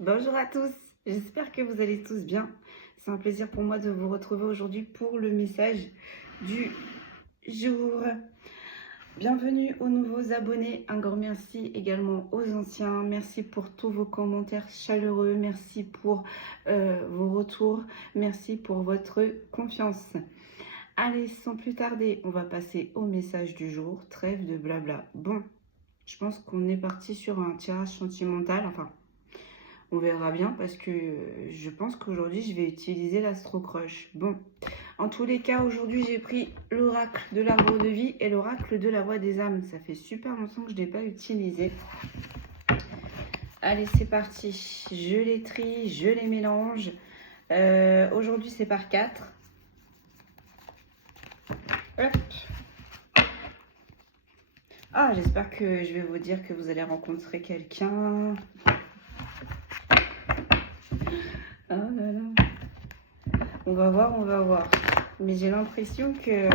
Bonjour à tous, j'espère que vous allez tous bien. C'est un plaisir pour moi de vous retrouver aujourd'hui pour le message du jour. Bienvenue aux nouveaux abonnés, un grand merci également aux anciens. Merci pour tous vos commentaires chaleureux, merci pour vos retours, merci pour votre confiance. Allez, sans plus tarder, on va passer au message du jour, trêve de blabla. Bon, je pense qu'on est parti sur un tirage sentimental, enfin... On verra bien parce que je pense qu'aujourd'hui, je vais utiliser l'Astro Crush. Bon, en tous les cas, aujourd'hui, j'ai pris l'oracle de l'arbre de vie et l'oracle de la voix des âmes. Ça fait super longtemps que je ne l'ai pas utilisé. Allez, c'est parti. Je les trie, je les mélange. Aujourd'hui, c'est par 4. Hop. Ah, j'espère que je vais vous dire que vous allez rencontrer quelqu'un. Oh là là. On va voir, on va voir. Mais j'ai l'impression que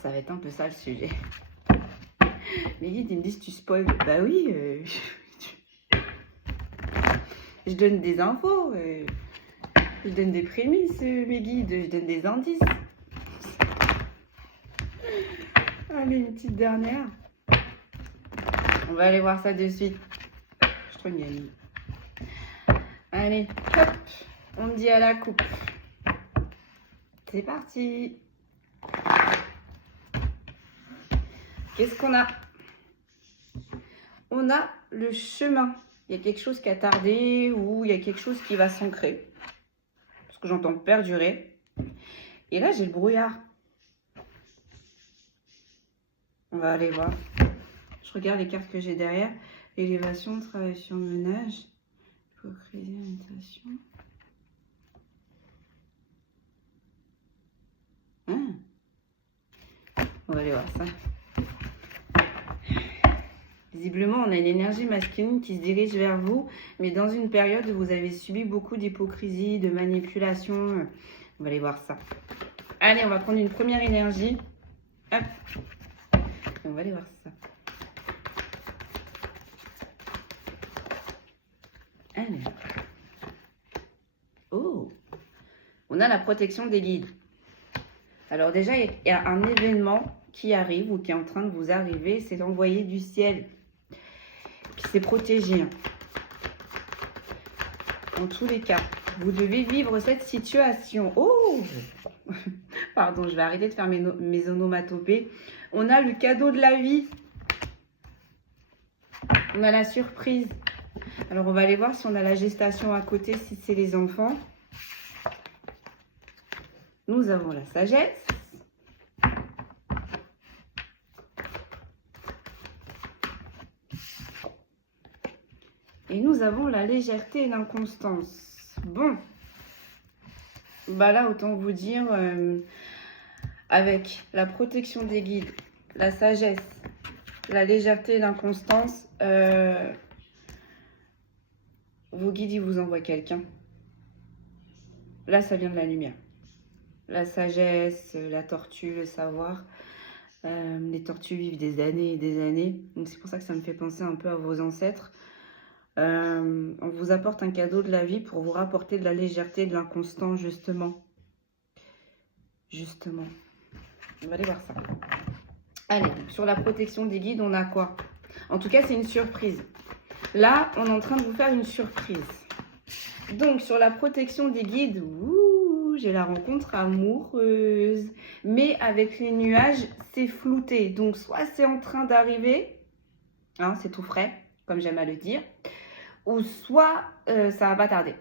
ça va être un peu ça le sujet. Les guides, ils me disent tu spoil. Bah oui, je donne des infos. Je donne des prémices, mes guides. Je donne des indices. Allez, une petite dernière. On va aller voir ça de suite. Je trouve bien. Allez, hop, on me dit à la coupe. C'est parti. Qu'est-ce qu'on a? On a le chemin. Il y a quelque chose qui a tardé ou il y a quelque chose qui va s'ancrer. Parce que j'entends perdurer. Et là, j'ai le brouillard. On va aller voir. Je regarde les cartes que j'ai derrière. Élévation, travail sur le ménage. Hypocrisie, imitation. On va aller voir ça. Visiblement, on a une énergie masculine qui se dirige vers vous, mais dans une période où vous avez subi beaucoup d'hypocrisie, de manipulation. On va aller voir ça. Allez, on va prendre une première énergie. Hop. Et on va aller voir ça. Allez. Oh. On a la protection des guides. Alors déjà, il y a un événement qui arrive ou qui est en train de vous arriver. C'est l'envoyé du ciel qui s'est protégé. En tous les cas, vous devez vivre cette situation. Oh. Pardon, je vais arrêter de faire mes onomatopées. On a le cadeau de la vie. On a la surprise. Alors, on va aller voir si on a la gestation à côté, si c'est les enfants. Nous avons la sagesse. Et nous avons la légèreté et l'inconstance. Bon. Bah là, autant vous dire, avec la protection des guides, la sagesse, la légèreté et l'inconstance, vos guides, ils vous envoient quelqu'un. Là, ça vient de la lumière. La sagesse, la tortue, le savoir. Les tortues vivent des années et des années. Donc, c'est pour ça que ça me fait penser un peu à vos ancêtres. On vous apporte un cadeau de la vie pour vous rapporter de la légèreté et de l'inconstance, justement. Justement. On va aller voir ça. Allez, sur la protection des guides, on a quoi? En tout cas, c'est une surprise. Là, on est en train de vous faire une surprise. Donc, sur la protection des guides, j'ai la rencontre amoureuse. Mais avec les nuages, c'est flouté. Donc, soit c'est en train d'arriver, hein, c'est tout frais, comme j'aime à le dire, ou soit ça va pas tarder.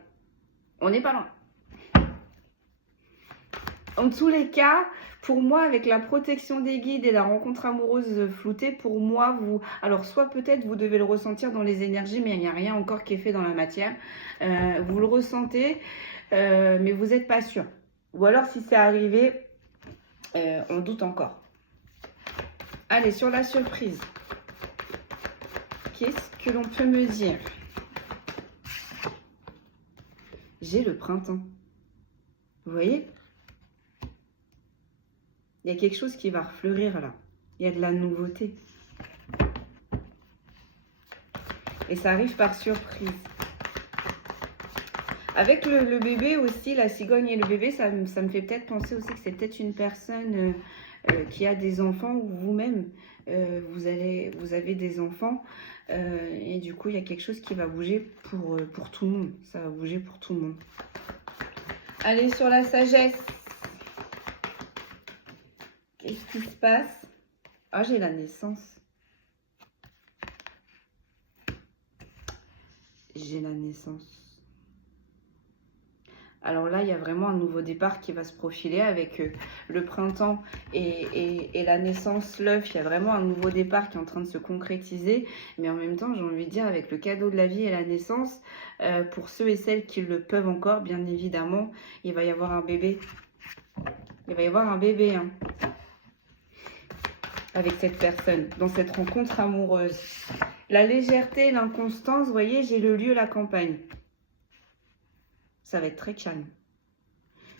On n'est pas loin. En tous les cas, pour moi, avec la protection des guides et la rencontre amoureuse floutée, pour moi, vous... Alors, soit peut-être vous devez le ressentir dans les énergies, mais il n'y a rien encore qui est fait dans la matière. Vous le ressentez, mais vous n'êtes pas sûr. Ou alors, si c'est arrivé, on doute encore. Allez, sur la surprise. Qu'est-ce que l'on peut me dire? J'ai le printemps. Vous voyez? Il y a quelque chose qui va refleurir là. Il y a de la nouveauté. Et ça arrive par surprise. Avec le bébé aussi, la cigogne et le bébé, ça me fait peut-être penser aussi que c'est peut-être une personne qui a des enfants ou vous-même, vous avez des enfants. Et du coup, il y a quelque chose qui va bouger pour tout le monde. Ça va bouger pour tout le monde. Allez, sur la sagesse. Qu'est-ce qui se passe? Ah, j'ai la naissance. J'ai la naissance. Alors là, il y a vraiment un nouveau départ qui va se profiler avec le printemps et la naissance, l'œuf. Il y a vraiment un nouveau départ qui est en train de se concrétiser. Mais en même temps, j'ai envie de dire, avec le cadeau de la vie et la naissance, pour ceux et celles qui le peuvent encore, bien évidemment, il va y avoir un bébé. Il va y avoir un bébé, hein, avec cette personne, dans cette rencontre amoureuse. La légèreté, l'inconstance, vous voyez, j'ai le lieu, la campagne. Ça va être très calme.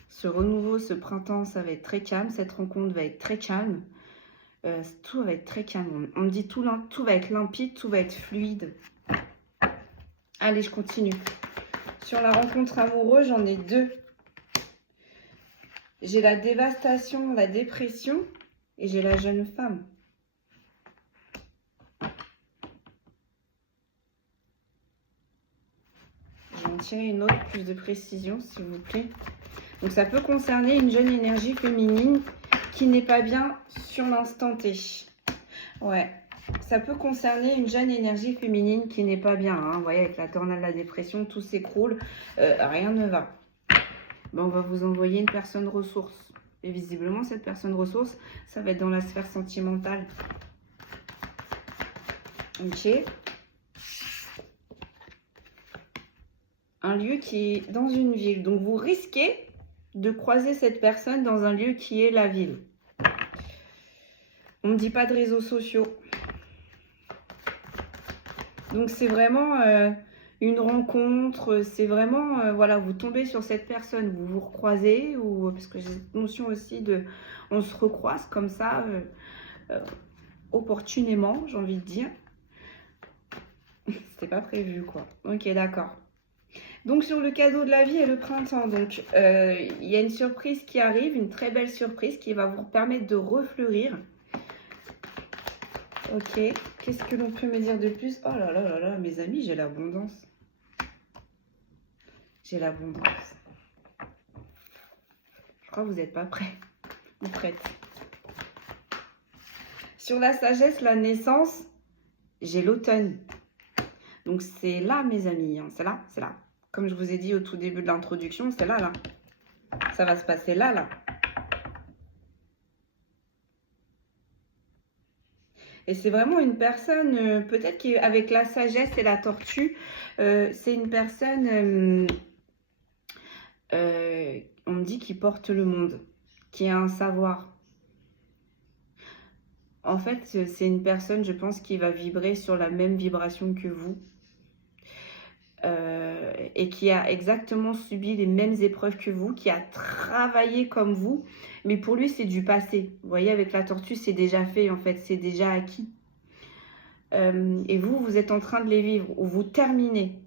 Ce renouveau, ce printemps, ça va être très calme. Cette rencontre va être très calme. Tout va être très calme. On me dit tout va être limpide, tout va être fluide. Allez, je continue. Sur la rencontre amoureuse, j'en ai deux. J'ai la dévastation, la dépression et j'ai la jeune femme. Je vais en tirer une autre, plus de précision, s'il vous plaît. Donc, ça peut concerner une jeune énergie féminine qui n'est pas bien sur l'instant T. Ouais, ça peut concerner une jeune énergie féminine qui n'est pas bien. Hein. Vous voyez, avec la tornade, la dépression, tout s'écroule, rien ne va. Ben, on va vous envoyer une personne ressource. Et visiblement, cette personne ressource, ça va être dans la sphère sentimentale. Ok. Un lieu qui est dans une ville. Donc, vous risquez de croiser cette personne dans un lieu qui est la ville. On ne dit pas de réseaux sociaux. Donc, c'est vraiment une rencontre. C'est vraiment, voilà, vous tombez sur cette personne, vous vous recroisez. Parce que j'ai cette notion aussi de... On se recroise comme ça, opportunément, j'ai envie de dire. C'était pas prévu, quoi. Ok, d'accord. Donc, sur le cadeau de la vie et le printemps, donc il y a une surprise qui arrive, une très belle surprise qui va vous permettre de refleurir. Ok, qu'est-ce que l'on peut me dire de plus? Oh là là là là, mes amis, j'ai l'abondance. J'ai l'abondance. Je crois que vous n'êtes pas prêts ou prêtes. Sur la sagesse, la naissance, j'ai l'automne. Donc, c'est là, mes amis, hein, c'est là, c'est là. Comme je vous ai dit au tout début de l'introduction, c'est là, là. Ça va se passer là, là. Et c'est vraiment une personne, peut-être qu'avec la sagesse et la tortue, c'est une personne, on me dit, qui porte le monde, qui a un savoir. En fait, c'est une personne, je pense, qui va vibrer sur la même vibration que vous. Et qui a exactement subi les mêmes épreuves que vous, qui a travaillé comme vous, mais pour lui c'est du passé. Vous voyez, avec la tortue, c'est déjà fait en fait, c'est déjà acquis. Et vous êtes en train de les vivre, ou vous terminez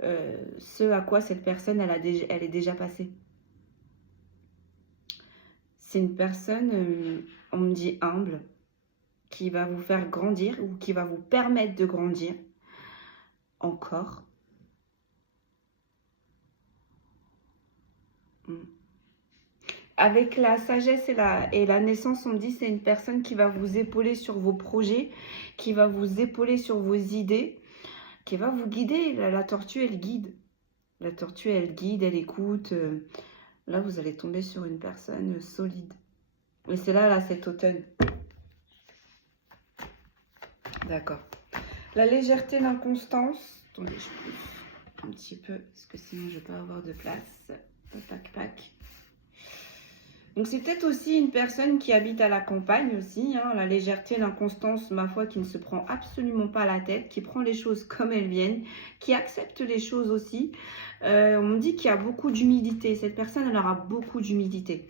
ce à quoi cette personne, elle est déjà passée. C'est une personne, on me dit humble, qui va vous faire grandir, ou qui va vous permettre de grandir. Encore. Avec la sagesse et la naissance, on me dit c'est une personne qui va vous épauler sur vos projets, qui va vous épauler sur vos idées, qui va vous guider. La tortue, elle guide. La tortue, elle guide, elle écoute. Là, vous allez tomber sur une personne solide. Et c'est là, cet automne. D'accord. La légèreté, l'inconstance. Attendez, je pousse un petit peu, parce que sinon je ne vais pas avoir de place. Tac, tac. Donc c'est peut-être aussi une personne qui habite à la campagne aussi. Hein, la légèreté, l'inconstance, ma foi, qui ne se prend absolument pas la tête, qui prend les choses comme elles viennent, qui accepte les choses aussi. On me dit qu'il y a beaucoup d'humilité. Cette personne, elle aura beaucoup d'humilité.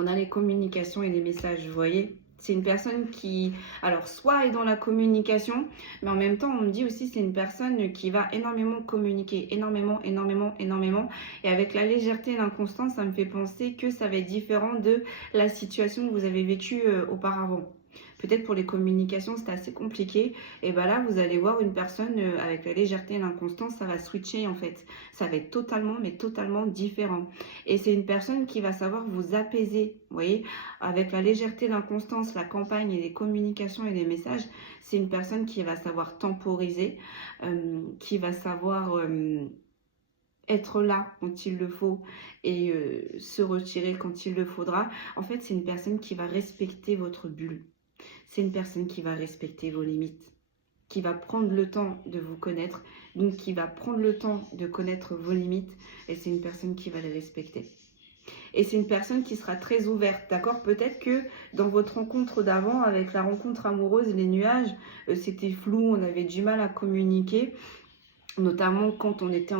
On a les communications et les messages, vous voyez. C'est une personne qui, alors, soit est dans la communication, mais en même temps, on me dit aussi c'est une personne qui va énormément communiquer, énormément. Et avec la légèreté et l'inconstance, ça me fait penser que ça va être différent de la situation que vous avez vécue auparavant. Peut-être pour les communications, c'est assez compliqué. Et bien là, vous allez voir une personne avec la légèreté et l'inconstance, ça va switcher en fait. Ça va être totalement différent. Et c'est une personne qui va savoir vous apaiser. Vous voyez, avec la légèreté, l'inconstance, la campagne et les communications et les messages, c'est une personne qui va savoir temporiser, qui va savoir être là quand il le faut et se retirer quand il le faudra. En fait, c'est une personne qui va respecter votre bulle. C'est une personne qui va respecter vos limites, qui va prendre le temps de vous connaître, donc qui va prendre le temps de connaître vos limites, et c'est une personne qui va les respecter. Et c'est une personne qui sera très ouverte, d'accord? Peut-être que dans votre rencontre d'avant, avec la rencontre amoureuse, les nuages, c'était flou, on avait du mal à communiquer, notamment quand on était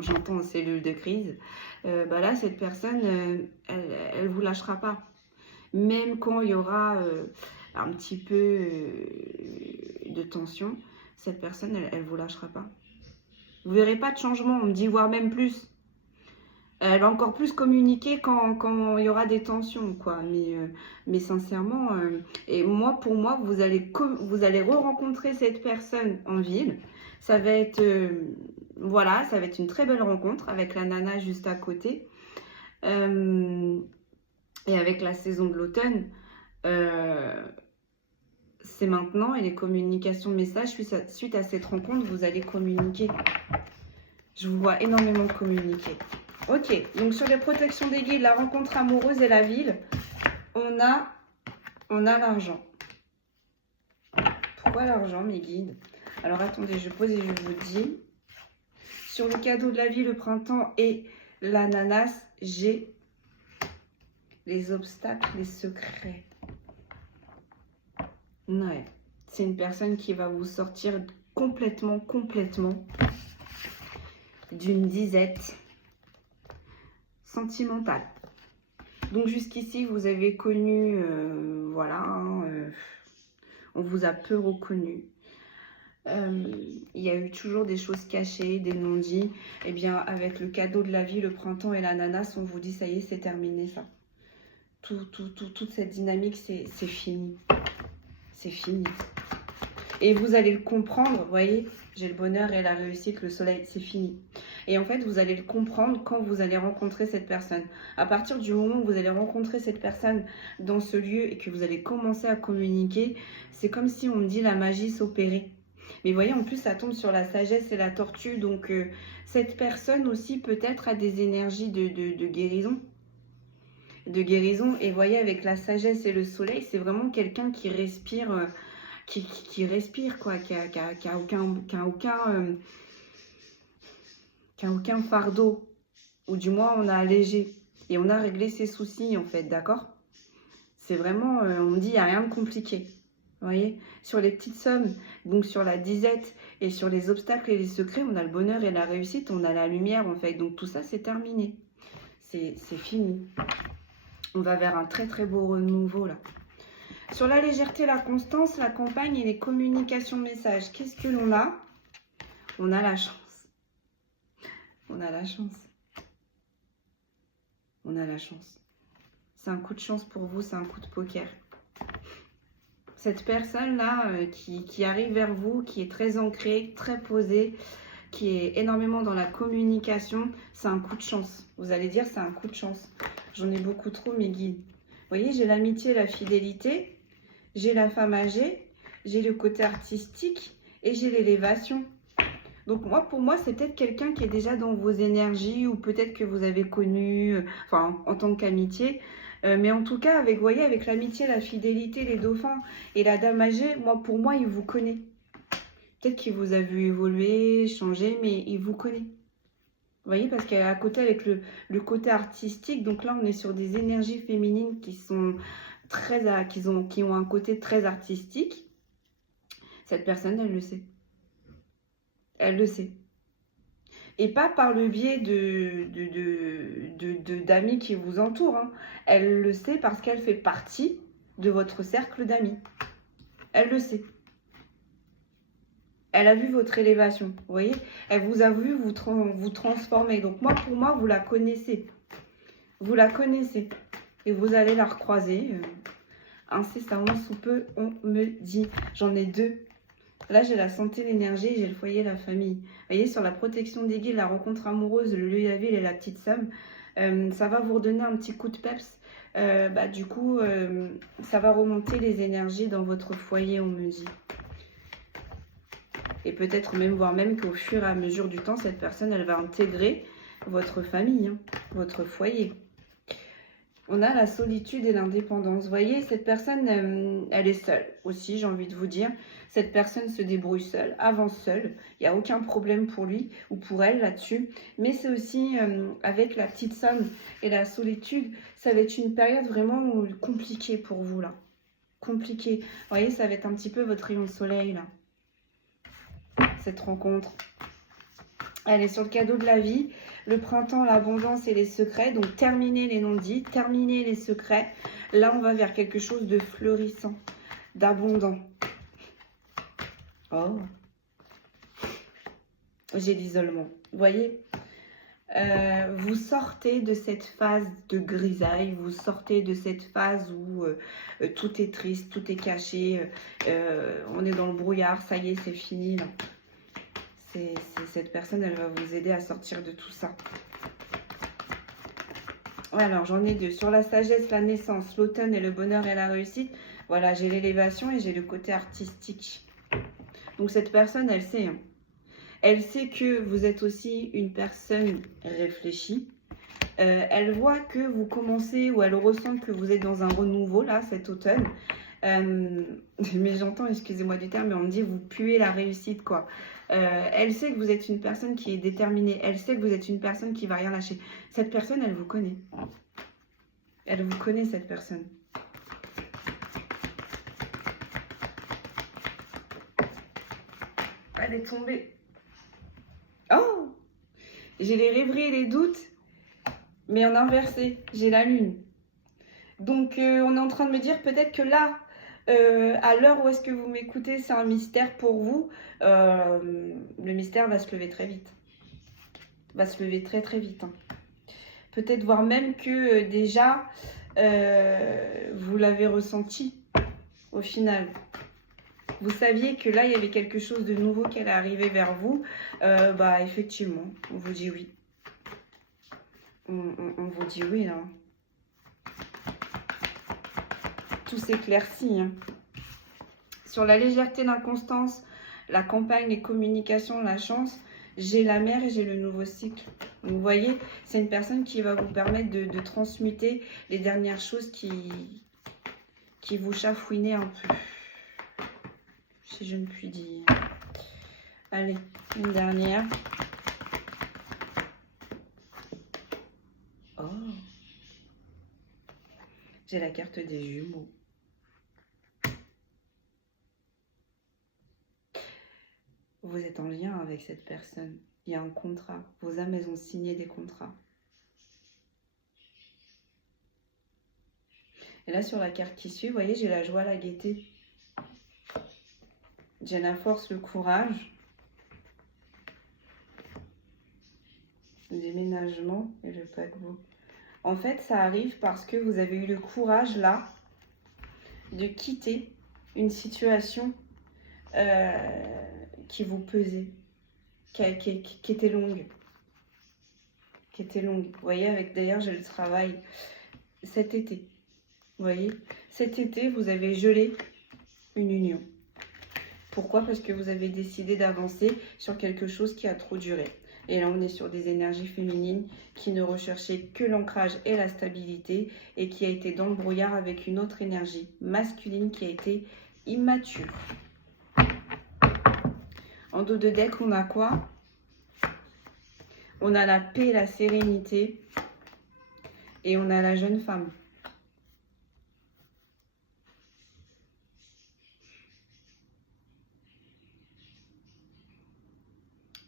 j'entends, en cellule de crise. Là, cette personne, elle vous lâchera pas. Même quand il y aura un petit peu de tension, cette personne, elle vous lâchera pas. Vous verrez pas de changement, on me dit, voire même plus. Elle va encore plus communiquer quand il y aura des tensions, quoi. Mais sincèrement, et moi, pour moi, vous allez re-rencontrer cette personne en ville. Ça va être, voilà, ça va être une très belle rencontre avec la nana juste à côté. Et avec la saison de l'automne, c'est maintenant, et les communications messages, suite à cette rencontre, vous allez communiquer. Je vous vois énormément communiquer. Ok, donc sur les protections des guides, la rencontre amoureuse et la ville, on a l'argent. Pourquoi l'argent, mes guides? Alors attendez, je pose et je vous dis. Sur le cadeau de la vie, le printemps et l'ananas, j'ai les obstacles, les secrets. Ouais, c'est une personne qui va vous sortir complètement d'une disette sentimentale. Donc jusqu'ici, vous avez connu, on vous a peu reconnu. Il y a eu toujours des choses cachées, des non-dits. Eh bien, avec le cadeau de la vie, le printemps et l'ananas, on vous dit, ça y est, c'est terminé ça. Toute cette dynamique, c'est fini. C'est fini. Et vous allez le comprendre, vous voyez, j'ai le bonheur et la réussite, le soleil, c'est fini. Et en fait, vous allez le comprendre quand vous allez rencontrer cette personne. À partir du moment où vous allez rencontrer cette personne dans ce lieu et que vous allez commencer à communiquer, c'est comme si on me dit la magie s'opérait. Mais vous voyez, en plus, ça tombe sur la sagesse et la tortue. Donc, cette personne aussi peut-être a des énergies de guérison. Et vous voyez, avec la sagesse et le soleil, c'est vraiment quelqu'un qui respire... qui respire, quoi, qui a aucun fardeau, ou du moins on a allégé et on a réglé ses soucis en fait, d'accord? C'est vraiment, on me dit, il n'y a rien de compliqué, vous voyez? Sur les petites sommes, donc sur la disette et sur les obstacles et les secrets, on a le bonheur et la réussite, on a la lumière en fait, donc tout ça c'est terminé, c'est fini. On va vers un très beau renouveau là. Sur la légèreté, la constance, la campagne et les communications messages, qu'est-ce que l'on a? On a la chance. On a la chance. On a la chance. C'est un coup de chance pour vous, c'est un coup de poker. Cette personne-là qui arrive vers vous, qui est très ancrée, très posée, qui est énormément dans la communication, c'est un coup de chance. Vous allez dire, c'est un coup de chance. J'en ai beaucoup trop, mes guides. Vous voyez, j'ai l'amitié, la fidélité. J'ai la femme âgée, j'ai le côté artistique et j'ai l'élévation. Donc moi, pour moi, c'est peut-être quelqu'un qui est déjà dans vos énergies ou peut-être que vous avez connu, en tant qu'amitié. Mais en tout cas, vous voyez, avec l'amitié, la fidélité, les dauphins et la dame âgée, pour moi, il vous connaît. Peut-être qu'il vous a vu évoluer, changer, mais il vous connaît. Vous voyez, parce qu'à côté, avec le côté artistique, donc là, on est sur des énergies féminines qui sont... qui ont un côté très artistique, cette personne, elle le sait. Elle le sait. Et pas par le biais d'amis qui vous entourent. Hein. Elle le sait parce qu'elle fait partie de votre cercle d'amis. Elle le sait. Elle a vu votre élévation, vous voyez? Elle vous a vu vous transformer. Donc moi, pour moi, vous la connaissez. Vous la connaissez. Et vous allez la recroiser incessamment sous peu, on me dit. J'en ai deux. Là, j'ai la santé, l'énergie, j'ai le foyer, la famille. Vous voyez, sur la protection des guides, la rencontre amoureuse, le lieu de la ville et la petite somme, ça va vous redonner un petit coup de peps. Du coup, ça va remonter les énergies dans votre foyer, on me dit. Et peut-être même, voire même qu'au fur et à mesure du temps, cette personne, elle va intégrer votre famille, hein, votre foyer. On a la solitude et l'indépendance. Vous voyez, cette personne, elle est seule aussi, j'ai envie de vous dire. Cette personne se débrouille seule, avance seule. Il n'y a aucun problème pour lui ou pour elle là-dessus. Mais c'est aussi avec la petite somme et la solitude, ça va être une période vraiment compliquée pour vous là. Compliquée. Vous voyez, ça va être un petit peu votre rayon de soleil là. Cette rencontre. Elle est sur le cadeau de la vie, le printemps, l'abondance et les secrets. Donc, terminer les non-dits, terminer les secrets. Là, on va vers quelque chose de fleurissant, d'abondant. Oh, j'ai l'isolement. Vous voyez, vous sortez de cette phase de grisaille, vous sortez de cette phase où tout est triste, tout est caché, on est dans le brouillard, ça y est, c'est fini là. Cette personne, elle va vous aider à sortir de tout ça. Alors, j'en ai deux. Sur la sagesse, la naissance, l'automne et le bonheur et la réussite. Voilà, j'ai l'élévation et j'ai le côté artistique. Donc, cette personne, elle sait. Hein. Elle sait que vous êtes aussi une personne réfléchie. Elle voit que vous commencez ou elle ressent que vous êtes dans un renouveau, là, cet automne. Mais j'entends, excusez-moi du terme, mais on me dit vous puez la réussite, quoi. Elle sait que vous êtes une personne qui est déterminée. Elle sait que vous êtes une personne qui va rien lâcher. Cette personne, elle vous connaît. Elle vous connaît, cette personne. Elle est tombée. Oh! J'ai les rêveries et les doutes, mais en inversé. J'ai la lune. Donc, on est en train de me dire peut-être que là, à l'heure où est-ce que vous m'écoutez, c'est un mystère pour vous. Le mystère va se lever très vite. Va se lever très très vite. Hein. Peut-être voir même que déjà, vous l'avez ressenti au final. Vous saviez que là, il y avait quelque chose de nouveau qui allait arriver vers vous. Effectivement, on vous dit oui. On vous dit oui, là. Tout s'éclaircit. Hein. Sur la légèreté, l'inconstance, la campagne, les communications, la chance, j'ai la mer et j'ai le nouveau cycle. Donc, vous voyez, c'est une personne qui va vous permettre de transmuter les dernières choses qui vous chafouinaient un peu. Si je ne puis dire. Allez, une dernière. Oh. J'ai la carte des jumeaux. Vous êtes en lien avec cette personne. Il y a un contrat. Vos âmes, elles ont signé des contrats. Et là, sur la carte qui suit, vous voyez, j'ai la joie, la gaieté. J'ai la force, le courage. Le déménagement et le paquebot. En fait, ça arrive parce que vous avez eu le courage, là, de quitter une situation qui vous pesait, qui était longue. Qui était longue. Vous voyez, avec d'ailleurs, j'ai le travail cet été. Vous voyez, cet été, vous avez gelé une union. Pourquoi? Parce que vous avez décidé d'avancer sur quelque chose qui a trop duré. Et là, on est sur des énergies féminines qui ne recherchaient que l'ancrage et la stabilité et qui a été dans le brouillard avec une autre énergie masculine qui a été immature. En dos de deck, on a quoi? On a la paix et la sérénité et on a la jeune femme.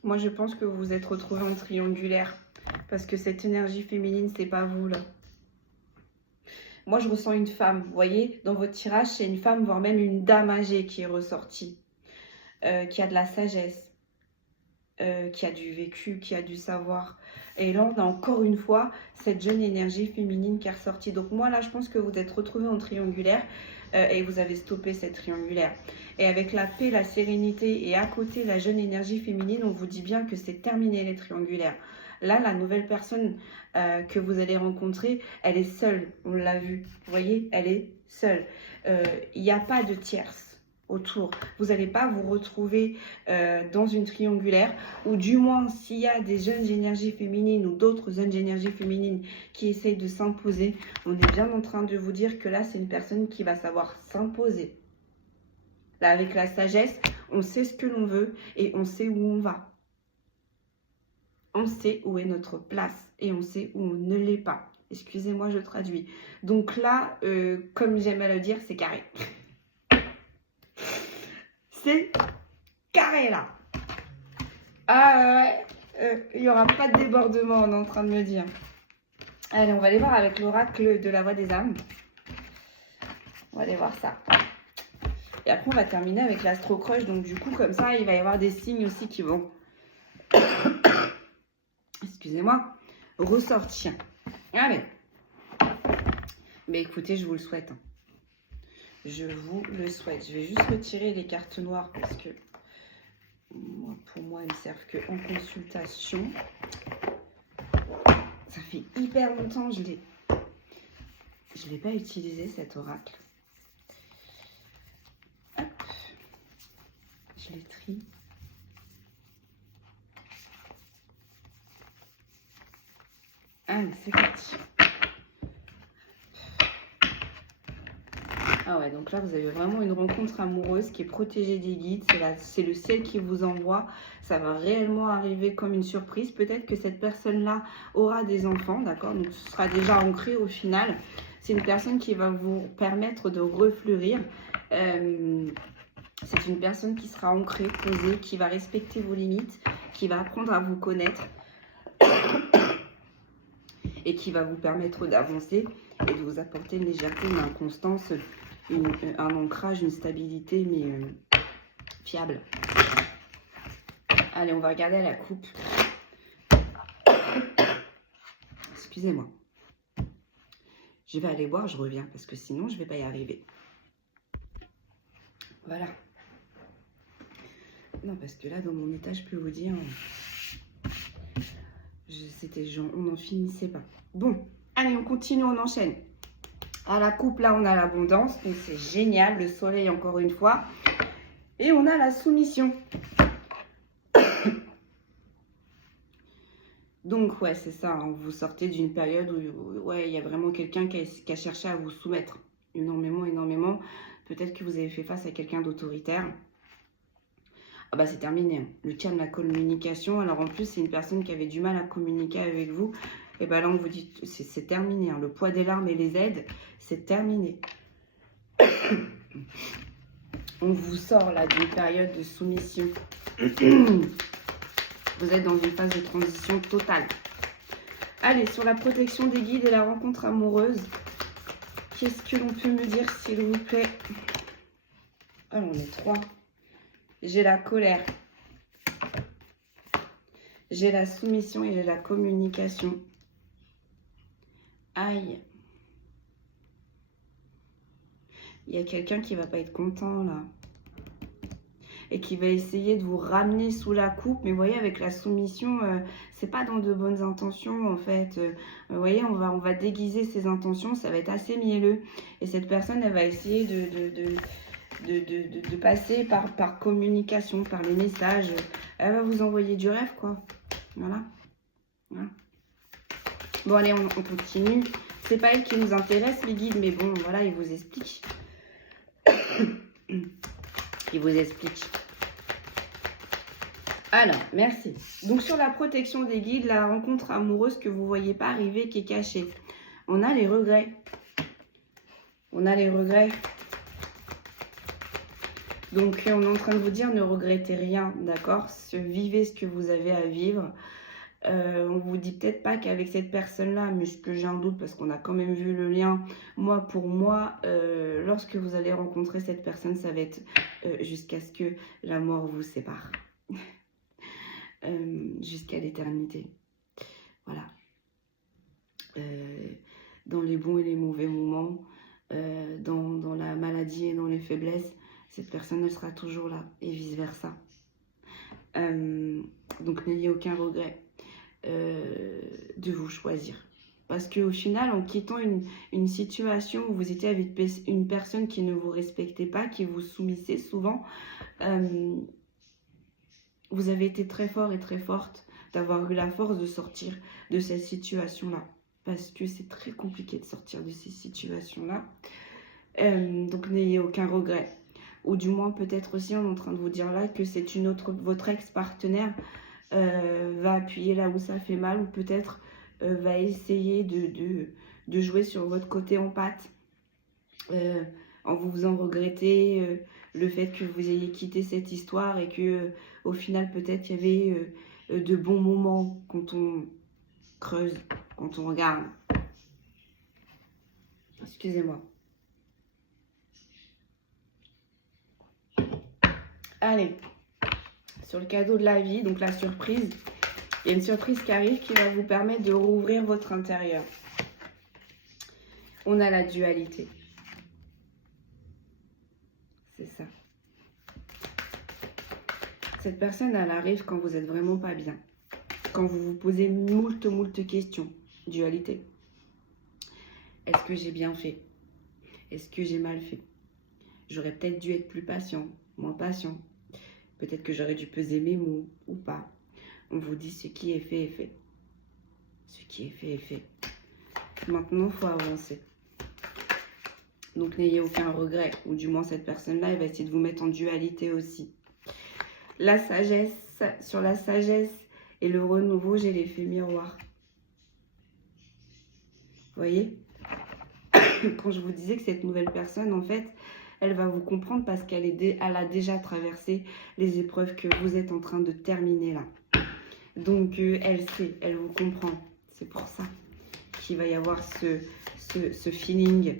Moi, je pense que vous vous êtes retrouvés en triangulaire. Parce que cette énergie féminine, c'est pas vous, là. moi je ressens une femme, vous voyez, dans votre tirage, c'est une femme, voire même une dame âgée qui est ressortie, qui a de la sagesse, qui a du vécu, qui a du savoir. Et là, on a encore une fois cette jeune énergie féminine qui est ressortie. Donc moi, là, je pense que vous êtes retrouvés en triangulaire et vous avez stoppé cette triangulaire. Et avec la paix, la sérénité et à côté, la jeune énergie féminine, on vous dit bien que c'est terminé les triangulaires. Là, la nouvelle personne que vous allez rencontrer, elle est seule, on l'a vu. Vous voyez, elle est seule. Il n'y a pas de tierce autour. Vous n'allez pas vous retrouver dans une triangulaire, ou du moins s'il y a des jeunes énergies féminines ou d'autres jeunes énergies féminines qui essayent de s'imposer, on est bien en train de vous dire que là, c'est une personne qui va savoir s'imposer. Là, avec la sagesse, on sait ce que l'on veut et on sait où on va. On sait où est notre place et on sait où on ne l'est pas. Excusez-moi, je traduis. Donc là, comme j'aime à le dire, c'est carré. C'est carré là. Ah ouais, il n'y aura pas de débordement, on est en train de me dire. Allez, on va aller voir avec l'oracle de la voix des âmes. On va aller voir ça. Et après, on va terminer avec l'astro-crush. Donc du coup, comme ça, il va y avoir des signes aussi qui vont, excusez-moi, ressortir. Allez. Mais écoutez, je vous le souhaite. Je vous le souhaite. Je vais juste retirer les cartes noires parce que pour moi, elles ne servent qu'en consultation. Ça fait hyper longtemps que je l'ai pas utilisé cet oracle. Hop. Je les trie. Allez, c'est parti. Ah ouais, donc là, vous avez vraiment une rencontre amoureuse qui est protégée des guides. C'est le ciel qui vous envoie. Ça va réellement arriver comme une surprise. Peut-être que cette personne-là aura des enfants, d'accord? Donc, ce sera déjà ancré au final. C'est une personne qui va vous permettre de refleurir. C'est une personne qui sera ancrée, posée, qui va respecter vos limites, qui va apprendre à vous connaître et qui va vous permettre d'avancer et de vous apporter une légèreté, une inconstance, un ancrage, une stabilité, mais fiable. Allez, on va regarder la coupe. Excusez-moi. Je vais aller voir, je reviens, parce que sinon, je ne vais pas y arriver. Voilà. Non, parce que là, dans mon état, je peux vous dire, on n'en finissait pas. Bon, allez, on continue, on enchaîne. À la coupe, là, on a l'abondance, donc c'est génial. Le soleil, encore une fois. Et on a la soumission. Donc, ouais, c'est ça. Hein, vous sortez d'une période où, ouais, il y a vraiment quelqu'un qui a cherché à vous soumettre. Énormément, énormément. Peut-être que vous avez fait face à quelqu'un d'autoritaire. Ah bah, c'est terminé. Hein. Le calme, la communication. Alors, en plus, c'est une personne qui avait du mal à communiquer avec vous. Et bien là, on vous dit, c'est terminé. Hein. Le poids des larmes et les aides, c'est terminé. On vous sort là d'une période de soumission. Vous êtes dans une phase de transition totale. Allez, sur la protection des guides et la rencontre amoureuse, qu'est-ce que l'on peut me dire, s'il vous plaît? Alors, on est 3. J'ai la colère. J'ai la soumission et j'ai la communication. Aïe. Il y a quelqu'un qui va pas être content là. Et qui va essayer de vous ramener sous la coupe. Mais vous voyez, avec la soumission, c'est pas dans de bonnes intentions en fait. Vous voyez, on va déguiser ses intentions. Ça va être assez mielleux. Et cette personne, elle va essayer de passer par communication, par les messages. Elle va vous envoyer du rêve, quoi. Voilà. Voilà. Bon, allez, on continue. C'est pas elle qui nous intéresse, les guides, mais bon, voilà, ils vous expliquent. Ils vous expliquent. Alors, merci. Donc, sur la protection des guides, la rencontre amoureuse que vous ne voyez pas arriver, qui est cachée. On a les regrets. On a les regrets. Donc, on est en train de vous dire, ne regrettez rien, d'accord? Vivez ce que vous avez à vivre. On vous dit peut-être pas qu'avec cette personne-là, mais ce que j'ai un doute parce qu'on a quand même vu le lien. Moi, pour moi, lorsque vous allez rencontrer cette personne, ça va être jusqu'à ce que la mort vous sépare. Jusqu'à l'éternité. Voilà. Dans les bons et les mauvais moments, dans la maladie et dans les faiblesses, cette personne, elle sera toujours là et vice-versa. Donc, n'ayez aucun regret de vous choisir. Parce qu'au final, en quittant une situation où vous étiez avec une personne qui ne vous respectait pas, qui vous soumettait souvent, vous avez été très fort et très forte d'avoir eu la force de sortir de cette situation-là. Parce que c'est très compliqué de sortir de ces situations-là. Donc n'ayez aucun regret. Ou du moins peut-être aussi on est en train de vous dire là que c'est votre ex-partenaire va appuyer là où ça fait mal ou peut-être va essayer de jouer sur votre côté en pâte en vous faisant regretter le fait que vous ayez quitté cette histoire et que au final peut-être il y avait de bons moments quand on creuse, quand on regarde. Excusez-moi. Allez, sur le cadeau de la vie, donc la surprise. Il y a une surprise qui arrive qui va vous permettre de rouvrir votre intérieur. On a la dualité. C'est ça. Cette personne, elle arrive quand vous n'êtes vraiment pas bien. Quand vous vous posez moult questions. Dualité. Est-ce que j'ai bien fait? Est-ce que j'ai mal fait? J'aurais peut-être dû être plus patient, moins patient. Peut-être que j'aurais dû peser mes mots ou pas. On vous dit ce qui est fait est fait. Ce qui est fait est fait. Maintenant, il faut avancer. Donc, n'ayez aucun regret. Ou du moins, cette personne-là, elle va essayer de vous mettre en dualité aussi. La sagesse. Sur la sagesse et le renouveau, j'ai l'effet miroir. Vous voyez? Quand je vous disais que cette nouvelle personne, en fait, elle va vous comprendre parce qu'elle a déjà traversé les épreuves que vous êtes en train de terminer là. Donc, elle sait, elle vous comprend. C'est pour ça qu'il va y avoir ce feeling.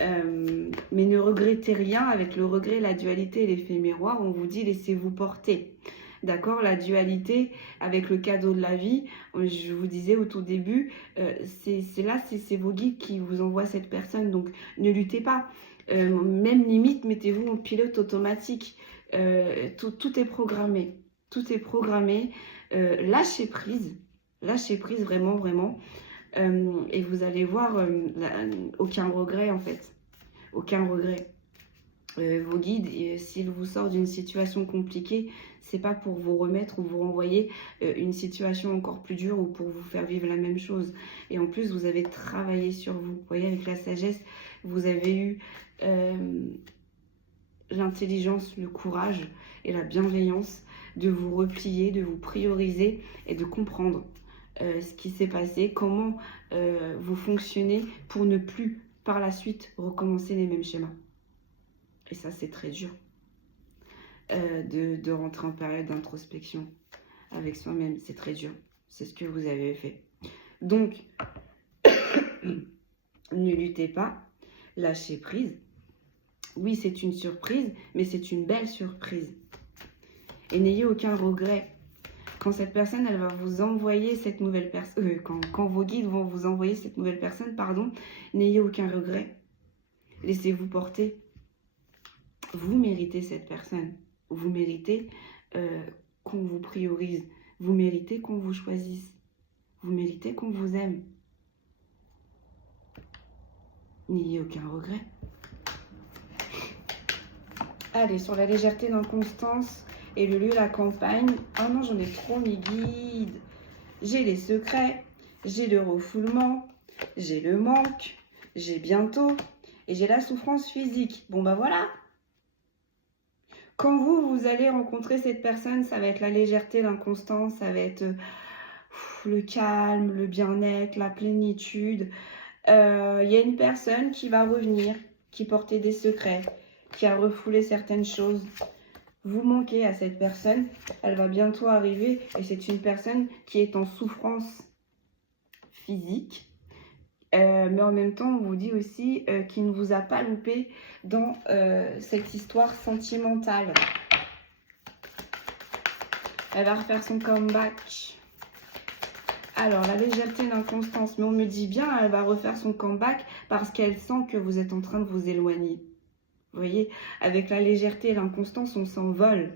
Mais ne regrettez rien. Avec le regret, la dualité et l'effet miroir, on vous dit laissez-vous porter. D'accord? La dualité avec le cadeau de la vie, je vous disais au tout début, c'est vos guides qui vous envoient cette personne. Donc, ne luttez pas. Même limite, mettez-vous en pilote automatique. Tout est programmé. Tout est programmé. Lâchez prise. Lâchez prise vraiment, vraiment. Et vous allez voir aucun regret en fait. Aucun regret. Vos guides, s'ils vous sortent d'une situation compliquée, c'est pas pour vous remettre ou vous renvoyer une situation encore plus dure ou pour vous faire vivre la même chose. Et en plus, vous avez travaillé sur vous. Vous voyez, avec la sagesse, vous avez eu l'intelligence, le courage et la bienveillance de vous replier, de vous prioriser et de comprendre ce qui s'est passé, comment vous fonctionnez pour ne plus par la suite recommencer les mêmes schémas. Et ça, c'est très dur de rentrer en période d'introspection avec soi-même. C'est très dur. C'est ce que vous avez fait. Donc, ne luttez pas. Lâchez prise. Oui, c'est une surprise, mais c'est une belle surprise. Et n'ayez aucun regret. Quand cette personne, elle va vous envoyer cette nouvelle personne, quand vos guides vont vous envoyer cette nouvelle personne, pardon, n'ayez aucun regret. Laissez-vous porter. Vous méritez cette personne. Vous méritez qu'on vous priorise. Vous méritez qu'on vous choisisse. Vous méritez qu'on vous aime. N'ayez aucun regret. Allez, sur la légèreté, l'inconstance et le lieu, la campagne. Ah non, j'en ai trop, mes guides. J'ai les secrets, j'ai le refoulement, j'ai le manque, j'ai bientôt et j'ai la souffrance physique. Bon, bah voilà. Quand vous allez rencontrer cette personne, ça va être la légèreté, l'inconstance, ça va être le calme, le bien-être, la plénitude. Il y a une personne qui va revenir, qui portait des secrets, qui a refoulé certaines choses. vous manquez à cette personne. Elle va bientôt arriver et c'est une personne qui est en souffrance physique. Mais en même temps, on vous dit aussi qu'il ne vous a pas loupé dans cette histoire sentimentale. Elle va refaire son comeback. Alors, la légèreté, l'inconstance. Mais on me dit bien, elle va refaire son comeback parce qu'elle sent que vous êtes en train de vous éloigner. Vous voyez, avec la légèreté et l'inconstance, on s'envole.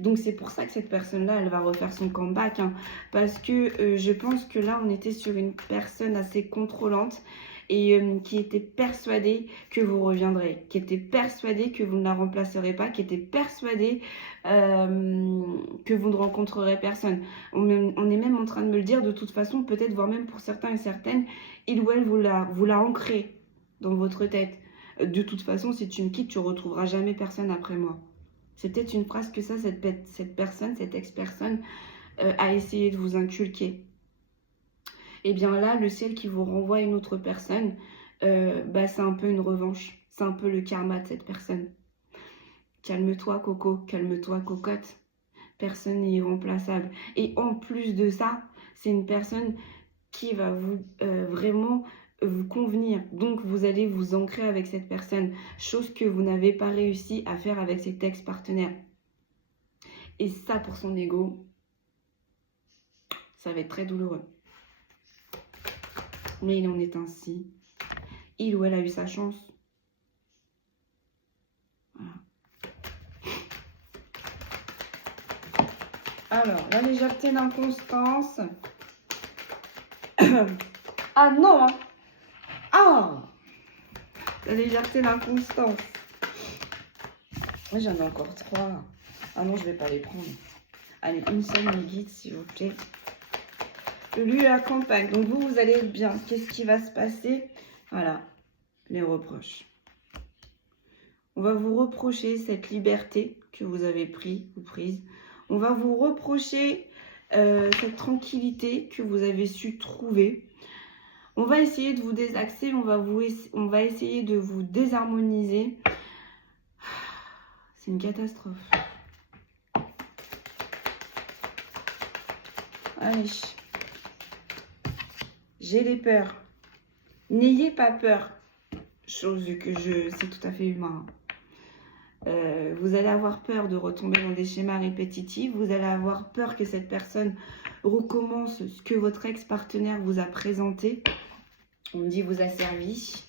Donc, c'est pour ça que cette personne-là, elle va refaire son comeback. Hein, parce que je pense que là, on était sur une personne assez contrôlante et qui était persuadée que vous reviendrez, qui était persuadée que vous ne la remplacerez pas, qui était persuadée que vous ne rencontrerez personne. On est même en train de me le dire de toute façon, peut-être voire même pour certains et certaines, il ou elle vous l'a ancré dans votre tête. De toute façon, si tu me quittes, tu ne retrouveras jamais personne après moi. C'est peut-être une phrase que cette personne, cette ex-personne a essayé de vous inculquer. Et bien là, le ciel qui vous renvoie à une autre personne, c'est un peu une revanche. C'est un peu le karma de cette personne. Calme-toi, Coco. Calme-toi, cocotte. Personne n'est irremplaçable. Et en plus de ça, c'est une personne qui va vous vraiment vous convenir. Donc, vous allez vous ancrer avec cette personne. Chose que vous n'avez pas réussi à faire avec cet ex-partenaire. Et ça, pour son ego, ça va être très douloureux. Mais il en est ainsi. Il ou elle a eu sa chance. Voilà. Alors, la légèreté, l'inconstance. Ah non, hein. Ah, la légèreté, l'inconstance. Moi, j'en ai encore 3. Ah non, je vais pas les prendre. Allez, une seule, mes guides, s'il vous plaît. Lui, la campagne. Donc, vous allez être bien. Qu'est-ce qui va se passer? Voilà, les reproches. On va vous reprocher cette liberté que vous avez prise ou prise. On va vous reprocher cette tranquillité que vous avez su trouver. On va essayer de vous désaxer, on va essayer de vous désharmoniser. C'est une catastrophe. Allez. J'ai les peurs. N'ayez pas peur. Chose que c'est tout à fait humain. Vous allez avoir peur de retomber dans des schémas répétitifs. Vous allez avoir peur que cette personne recommence ce que votre ex-partenaire vous a présenté. On me dit vous a servi.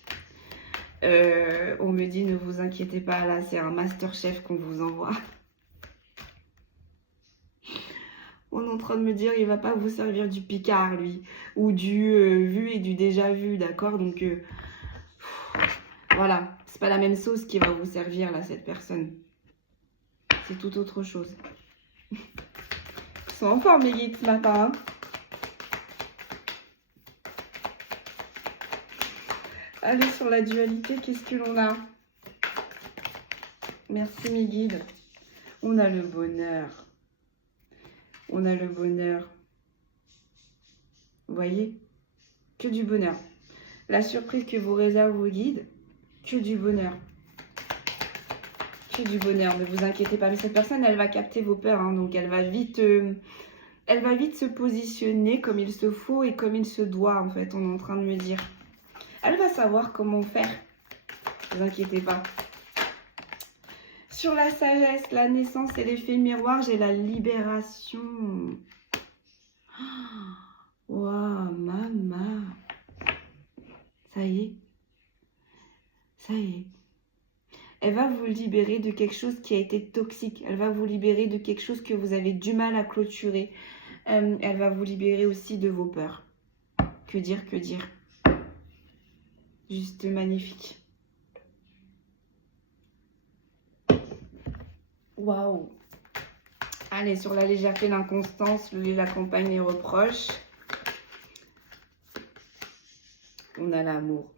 On me dit ne vous inquiétez pas, là c'est un masterchef qu'on vous envoie. On est en train de me dire il va pas vous servir du Picard lui. Ou du vu et du déjà vu, d'accord. Donc voilà, c'est pas la même sauce qui va vous servir là cette personne. C'est tout autre chose. Ils sont en forme mes guides ce matin. Hein. Allez, sur la dualité, qu'est-ce que l'on a? Merci mes guides. On a le bonheur. On a le bonheur. Vous voyez? Que du bonheur. La surprise que vous réserve vos guides, que du bonheur. Que du bonheur, ne vous inquiétez pas. Mais cette personne, elle va capter vos peurs. Hein, donc, elle va vite se positionner comme il se faut et comme il se doit, en fait. On est en train de me dire. Elle va savoir comment faire. Ne vous inquiétez pas. Sur la sagesse, la naissance et l'effet miroir, j'ai la libération. Waouh, maman. Ça y est. Ça y est. Elle va vous libérer de quelque chose qui a été toxique. Elle va vous libérer de quelque chose que vous avez du mal à clôturer. Elle va vous libérer aussi de vos peurs. Que dire, que dire. Juste magnifique. Waouh. Allez, sur la légèreté, l'inconstance, la campagne, les reproches. On a l'amour.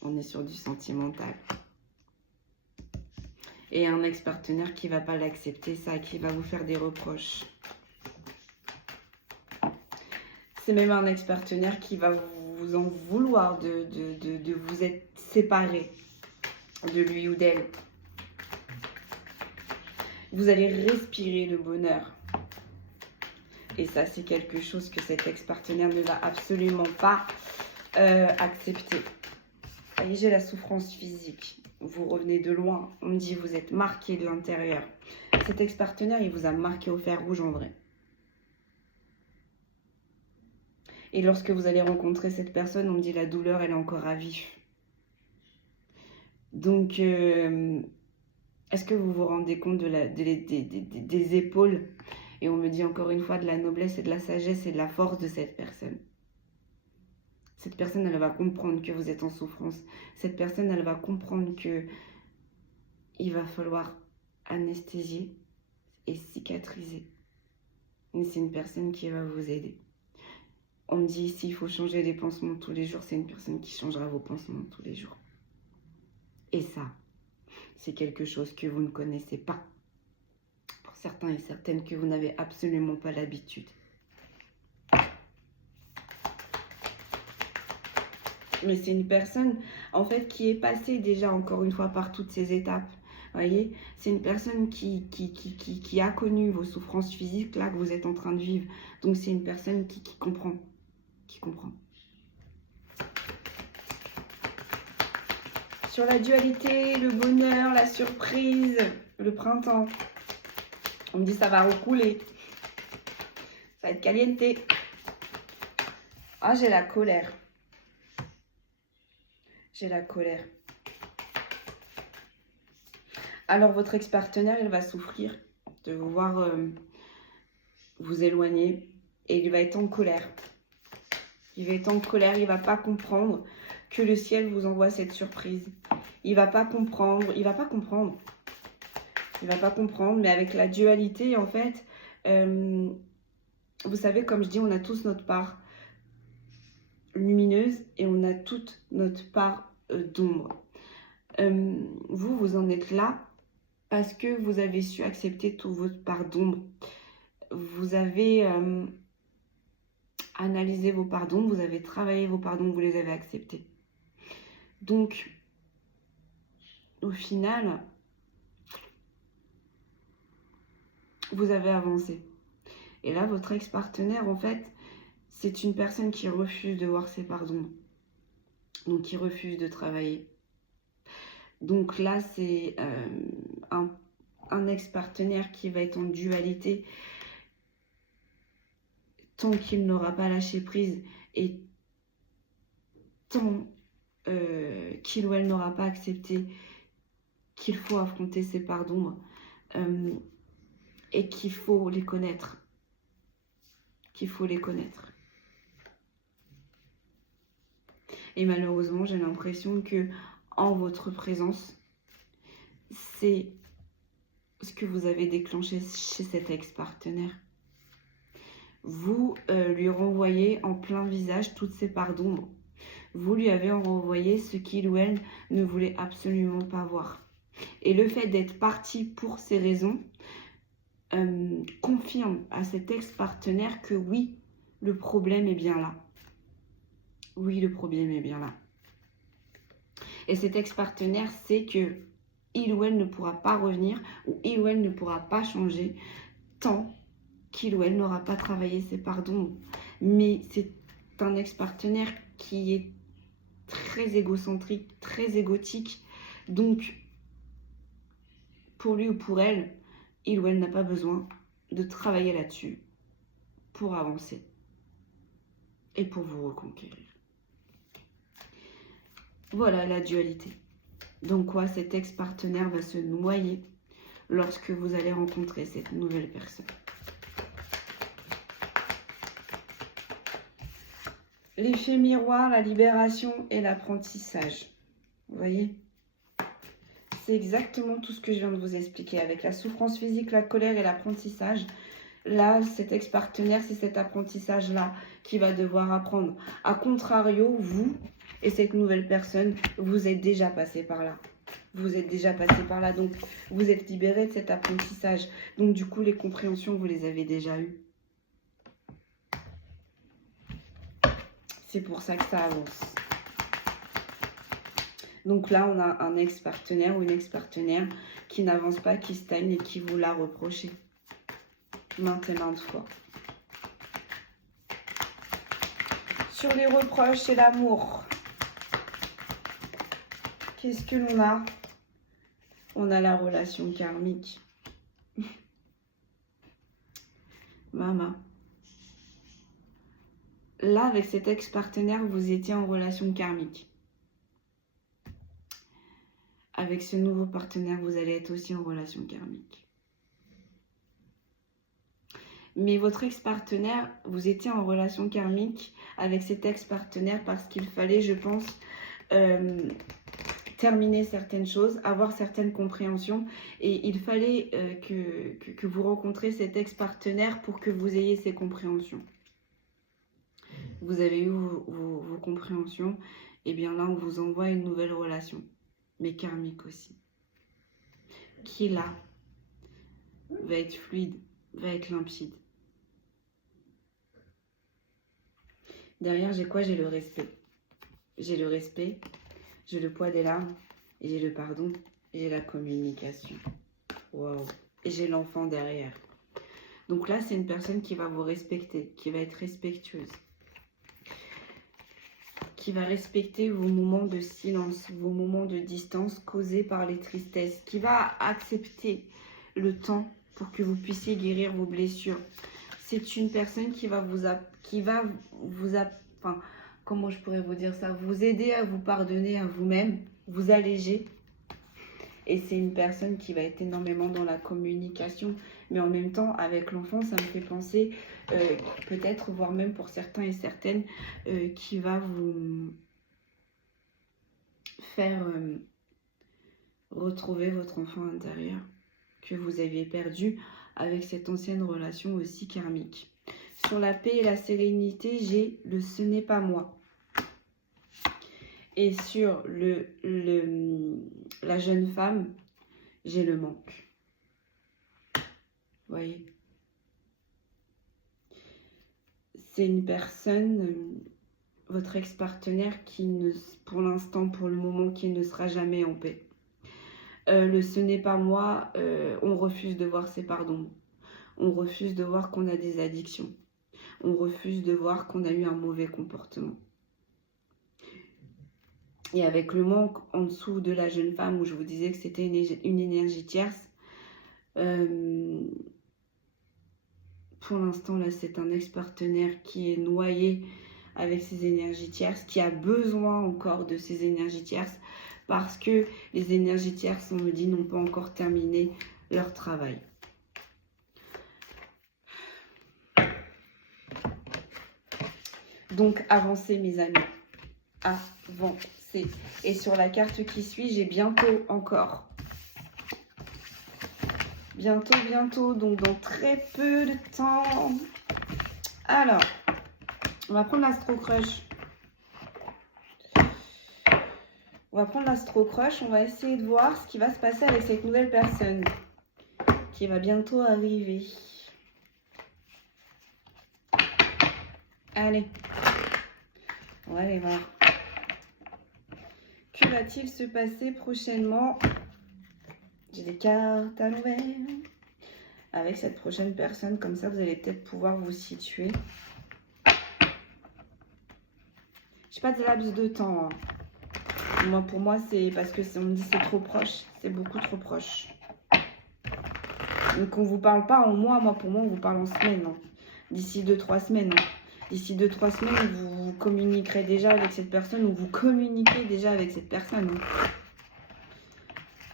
On est sur du sentimental. Et un ex-partenaire qui ne va pas l'accepter, ça, qui va vous faire des reproches. C'est même un ex-partenaire qui va vous en vouloir de vous être séparé de lui ou d'elle. Vous allez respirer le bonheur. Et ça, c'est quelque chose que cet ex-partenaire ne va absolument pas accepter. Vous voyez, j'ai la souffrance physique. Vous revenez de loin. On me dit, vous êtes marqué de l'intérieur. Cet ex-partenaire, il vous a marqué au fer rouge en vrai. Et lorsque vous allez rencontrer cette personne, on me dit, la douleur, elle est encore à vif. Donc, est-ce que vous vous rendez compte des épaules? Et on me dit encore une fois de la noblesse et de la sagesse et de la force de cette personne. Cette personne, elle va comprendre que vous êtes en souffrance. Cette personne, elle va comprendre que il va falloir anesthésier et cicatriser. Mais c'est une personne qui va vous aider. On me dit ici, il faut changer les pansements tous les jours. C'est une personne qui changera vos pansements tous les jours. Et ça, c'est quelque chose que vous ne connaissez pas. Pour certains et certaines que vous n'avez absolument pas l'habitude. Mais c'est une personne, en fait, qui est passée déjà, encore une fois, par toutes ces étapes. Vous voyez, c'est une personne qui a connu vos souffrances physiques, là, que vous êtes en train de vivre. Donc, c'est une personne qui comprend. Qui comprend. Sur la dualité, le bonheur, la surprise, le printemps. On me dit, ça va recouler. Ça va être caliente. Ah, j'ai la colère. J'ai la colère. Alors, votre ex-partenaire, il va souffrir de vous voir vous éloigner. Et il va être en colère. Il va être en colère, il ne va pas comprendre que le ciel vous envoie cette surprise. Il ne va pas comprendre, il ne va pas comprendre. Il ne va pas comprendre, mais avec la dualité, en fait, vous savez, comme je dis, on a tous notre part lumineuse et on a toute notre part d'ombre. Vous en êtes là parce que vous avez su accepter toute votre part d'ombre. Vous avez analysé vos parts d'ombre, vous avez travaillé vos parts d'ombre, vous les avez acceptées. Donc, au final, vous avez avancé. Et là, votre ex-partenaire, en fait, c'est une personne qui refuse de voir ses parts d'ombre. Donc, qui refuse de travailler. Donc là, c'est un ex-partenaire qui va être en dualité tant qu'il n'aura pas lâché prise et tant qu'il ou elle n'aura pas accepté qu'il faut affronter ses parts d'ombre et qu'il faut les connaître. Qu'il faut les connaître. Et malheureusement, j'ai l'impression que en votre présence, c'est ce que vous avez déclenché chez cet ex-partenaire. Vous lui renvoyez en plein visage toutes ses parts d'ombre. Vous lui avez renvoyé ce qu'il ou elle ne voulait absolument pas voir. Et le fait d'être parti pour ces raisons confirme à cet ex-partenaire que oui, le problème est bien là. Oui, le problème est bien là. Et cet ex-partenaire sait que il ou elle ne pourra pas revenir ou il ou elle ne pourra pas changer tant qu'il ou elle n'aura pas travaillé ses parts d'ombre. Mais c'est un ex-partenaire qui est très égocentrique, très égotique. Donc, pour lui ou pour elle, il ou elle n'a pas besoin de travailler là-dessus pour avancer et pour vous reconquérir. Voilà la dualité. Donc quoi, cet ex-partenaire va se noyer lorsque vous allez rencontrer cette nouvelle personne. L'effet miroir, la libération et l'apprentissage. Vous voyez ? C'est exactement tout ce que je viens de vous expliquer. Avec la souffrance physique, la colère et l'apprentissage. Là, cet ex-partenaire, c'est cet apprentissage-là qui va devoir apprendre. A contrario, vous et cette nouvelle personne, vous êtes déjà passé par là. Vous êtes déjà passé par là. Donc, vous êtes libéré de cet apprentissage. Donc, du coup, les compréhensions, vous les avez déjà eues. C'est pour ça que ça avance. Donc là, on a un ex-partenaire ou une ex-partenaire qui n'avance pas, qui stagne et qui vous l'a reproché maintes et maintes fois. Sur les reproches et l'amour, qu'est-ce que l'on a? On a la relation karmique. Maman. Là, avec cet ex-partenaire, vous étiez en relation karmique. Avec ce nouveau partenaire, vous allez être aussi en relation karmique. Mais votre ex-partenaire, vous étiez en relation karmique avec cet ex-partenaire parce qu'il fallait, je pense, terminer certaines choses, avoir certaines compréhensions. Et il fallait que vous rencontriez cet ex-partenaire pour que vous ayez ces compréhensions. Vous avez eu vos compréhensions. Et bien là, on vous envoie une nouvelle relation, mais karmique aussi. Qui là va être fluide, va être limpide. Derrière, j'ai quoi? J'ai le respect. J'ai le respect, j'ai le poids des larmes, et j'ai le pardon, et j'ai la communication. Waouh! Et j'ai l'enfant derrière. Donc là, c'est une personne qui va vous respecter, qui va être respectueuse, qui va respecter vos moments de silence, vos moments de distance causés par les tristesses, qui va accepter le temps pour que vous puissiez guérir vos blessures. C'est une personne qui va enfin, comment je pourrais vous dire ça, vous aider à vous pardonner à vous-même, vous alléger. Et c'est une personne qui va être énormément dans la communication. Mais en même temps, avec l'enfant, ça me fait penser, peut-être, voire même pour certains et certaines, qui va vous faire retrouver votre enfant intérieur que vous aviez perdu avec cette ancienne relation aussi karmique. Sur la paix et la sérénité, j'ai le « ce n'est pas moi ». Et sur la jeune femme, j'ai le manque. Vous voyez? C'est une personne, votre ex-partenaire, qui ne, pour l'instant, pour le moment, qui ne sera jamais en paix. Le « ce n'est pas moi », on refuse de voir ses parts d'ombre. On refuse de voir qu'on a des addictions. On refuse de voir qu'on a eu un mauvais comportement. Et avec le manque en dessous de la jeune femme, où je vous disais que c'était une énergie tierce, pour l'instant, là, c'est un ex-partenaire qui est noyé avec ses énergies tierces, qui a besoin encore de ces énergies tierces, parce que les énergies tierces, on me dit, n'ont pas encore terminé leur travail. Donc, avancez, mes amis. Avancez. Et sur la carte qui suit, j'ai bientôt encore. Bientôt, donc dans très peu de temps. Alors, on va prendre l'Astro Crush. On va essayer de voir ce qui va se passer avec cette nouvelle personne qui va bientôt arriver. Allez, on va aller voir. Que va-t-il se passer prochainement? J'ai des cartes à l'envers. Avec cette prochaine personne, comme ça, vous allez peut-être pouvoir vous situer. Je n'ai pas de laps de temps. Moi, pour moi, c'est parce que on me dit c'est trop proche. C'est beaucoup trop proche. Donc, on ne vous parle pas en mois. Pour moi, on vous parle en semaines. Hein. D'ici 2-3 semaines. Hein. D'ici 2-3 semaines, vous communiquerez déjà avec cette personne ou vous communiquez déjà avec cette personne. Hein.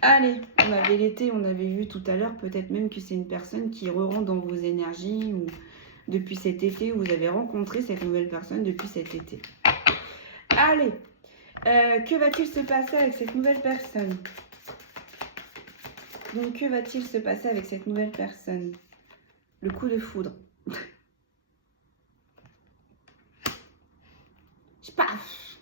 Allez, on avait l'été, on avait vu tout à l'heure, peut-être même que c'est une personne qui re-rentre dans vos énergies ou depuis cet été, vous avez rencontré cette nouvelle personne depuis cet été. Allez, que va-t-il se passer avec cette nouvelle personne? Donc, que va-t-il se passer avec cette nouvelle personne? Le coup de foudre. Paf!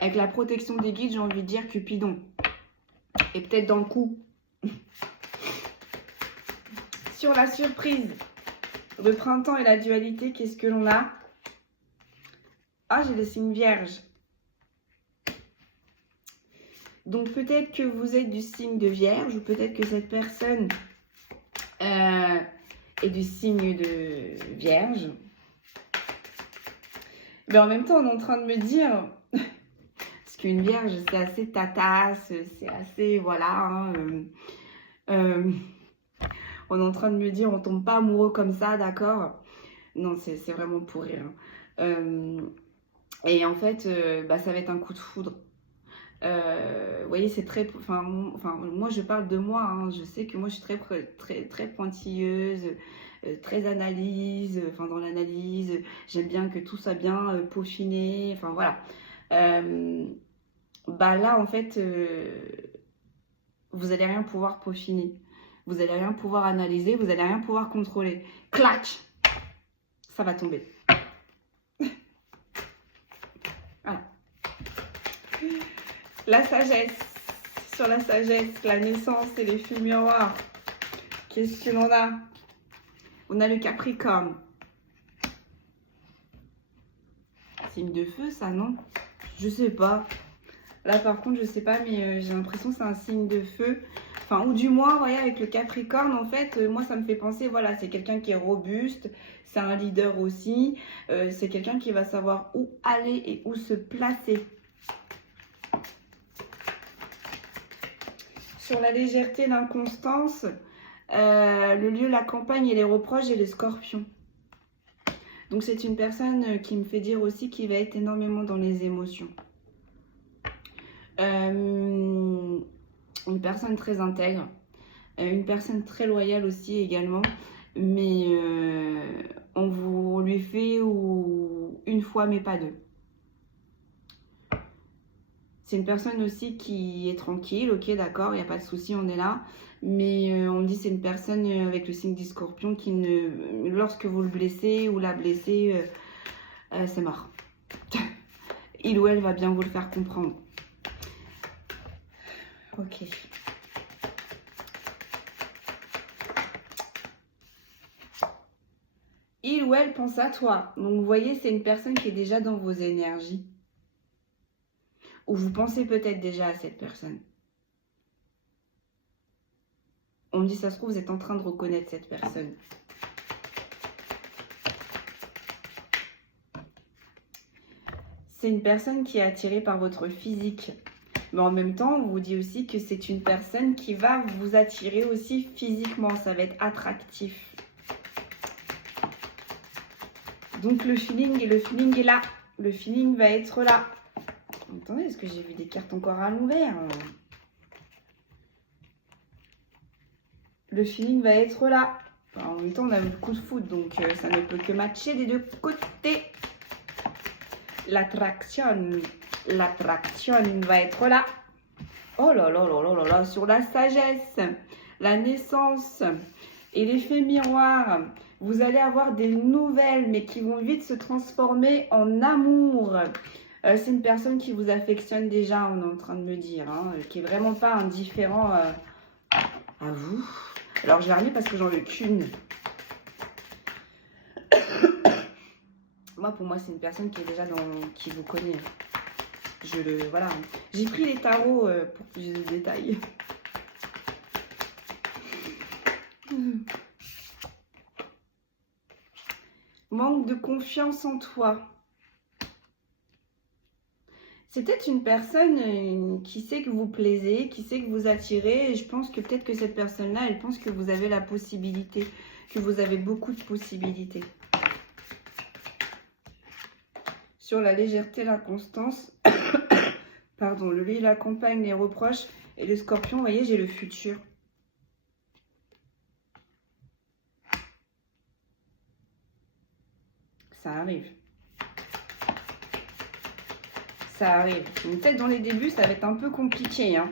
Avec la protection des guides, j'ai envie de dire Cupidon. Et peut-être dans le coup. Sur la surprise. Le printemps et la dualité, qu'est-ce que l'on a? Ah, j'ai le signe vierge. Donc peut-être que vous êtes du signe de vierge ou peut-être que cette personne est du signe de vierge. Mais en même temps, on est en train de me dire, parce qu'une vierge, c'est assez tatasse, c'est assez, voilà. Hein, on est en train de me dire, on tombe pas amoureux comme ça, d'accord? Non, c'est vraiment pour rire. Et en fait, ça va être un coup de foudre. Vous voyez, c'est très... Enfin, moi, je parle de moi. Hein, je sais que moi, je suis très pointilleuse, très analyse. Enfin, dans l'analyse, j'aime bien que tout soit bien peaufiné. Enfin, voilà. Là, en fait, vous n'allez rien pouvoir peaufiner. Vous n'allez rien pouvoir analyser. Vous n'allez rien pouvoir contrôler. Clac! Ça va tomber. Voilà. La sagesse. Sur la sagesse, la naissance et les filles miroirs. Qu'est-ce que l'on a? On a le Capricorne. Signe de feu, ça, non? Je sais pas. Là, par contre, je sais pas, mais j'ai l'impression que c'est un signe de feu. Enfin, ou du moins, voyez, avec le Capricorne, en fait, moi, ça me fait penser, voilà, c'est quelqu'un qui est robuste, c'est un leader aussi, c'est quelqu'un qui va savoir où aller et où se placer. Sur la légèreté, l'inconstance, le lieu, la campagne et les reproches et les scorpions. Donc, c'est une personne qui me fait dire aussi qu'il va être énormément dans les émotions. Une personne très intègre, une personne très loyale aussi également, mais on vous lui fait une fois mais pas deux. C'est une personne aussi qui est tranquille, ok d'accord, il n'y a pas de souci, on est là, mais on me dit c'est une personne avec le signe du scorpion qui lorsque vous le blessez ou la blessez, c'est mort. Il ou elle va bien vous le faire comprendre. Ok. Il ou elle pense à toi. Donc, vous voyez, c'est une personne qui est déjà dans vos énergies. Ou vous pensez peut-être déjà à cette personne. On me dit, ça se trouve, vous êtes en train de reconnaître cette personne. C'est une personne qui est attirée par votre physique. Mais en même temps, on vous dit aussi que c'est une personne qui va vous attirer aussi physiquement. Ça va être attractif. Donc le feeling est là. Le feeling va être là. Attendez, est-ce que j'ai vu des cartes encore à l'envers? Le feeling va être là. Enfin, en même temps, on a eu le coup de foudre, donc ça ne peut que matcher des deux côtés. L'attraction va être là. Oh là là là là là là, sur la sagesse, la naissance et l'effet miroir, vous allez avoir des nouvelles, mais qui vont vite se transformer en amour. C'est une personne qui vous affectionne déjà, on est en train de me dire, hein, qui est vraiment pas indifférent à vous. Alors, je vais regarder parce que j'en veux qu'une. Pour moi, c'est une personne qui est déjà qui vous connaît. Voilà. J'ai pris les tarots pour plus de détails. Manque de confiance en toi. C'est peut-être une personne qui sait que vous plaisez, qui sait que vous attirez. Et je pense que peut-être que cette personne-là, elle pense que vous avez la possibilité, que vous avez beaucoup de possibilités. Sur la légèreté, la constance, pardon, le lit, la compagne, les reproches et le scorpion, vous voyez, j'ai le futur. Ça arrive. Ça arrive. Peut-être dans les débuts, ça va être un peu compliqué. Hein.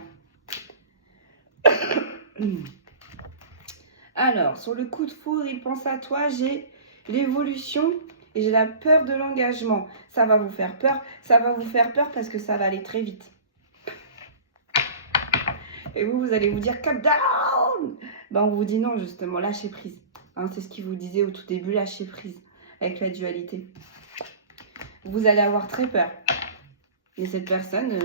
Alors, sur le coup de foudre, il pense à toi, j'ai l'évolution et j'ai la peur de l'engagement. Ça va vous faire peur. Ça va vous faire peur parce que ça va aller très vite. Et vous allez vous dire, cap down. On vous dit non, justement, lâchez prise. Hein, c'est ce qu'il vous disait au tout début, lâcher prise avec la dualité. Vous allez avoir très peur. Mais cette personne,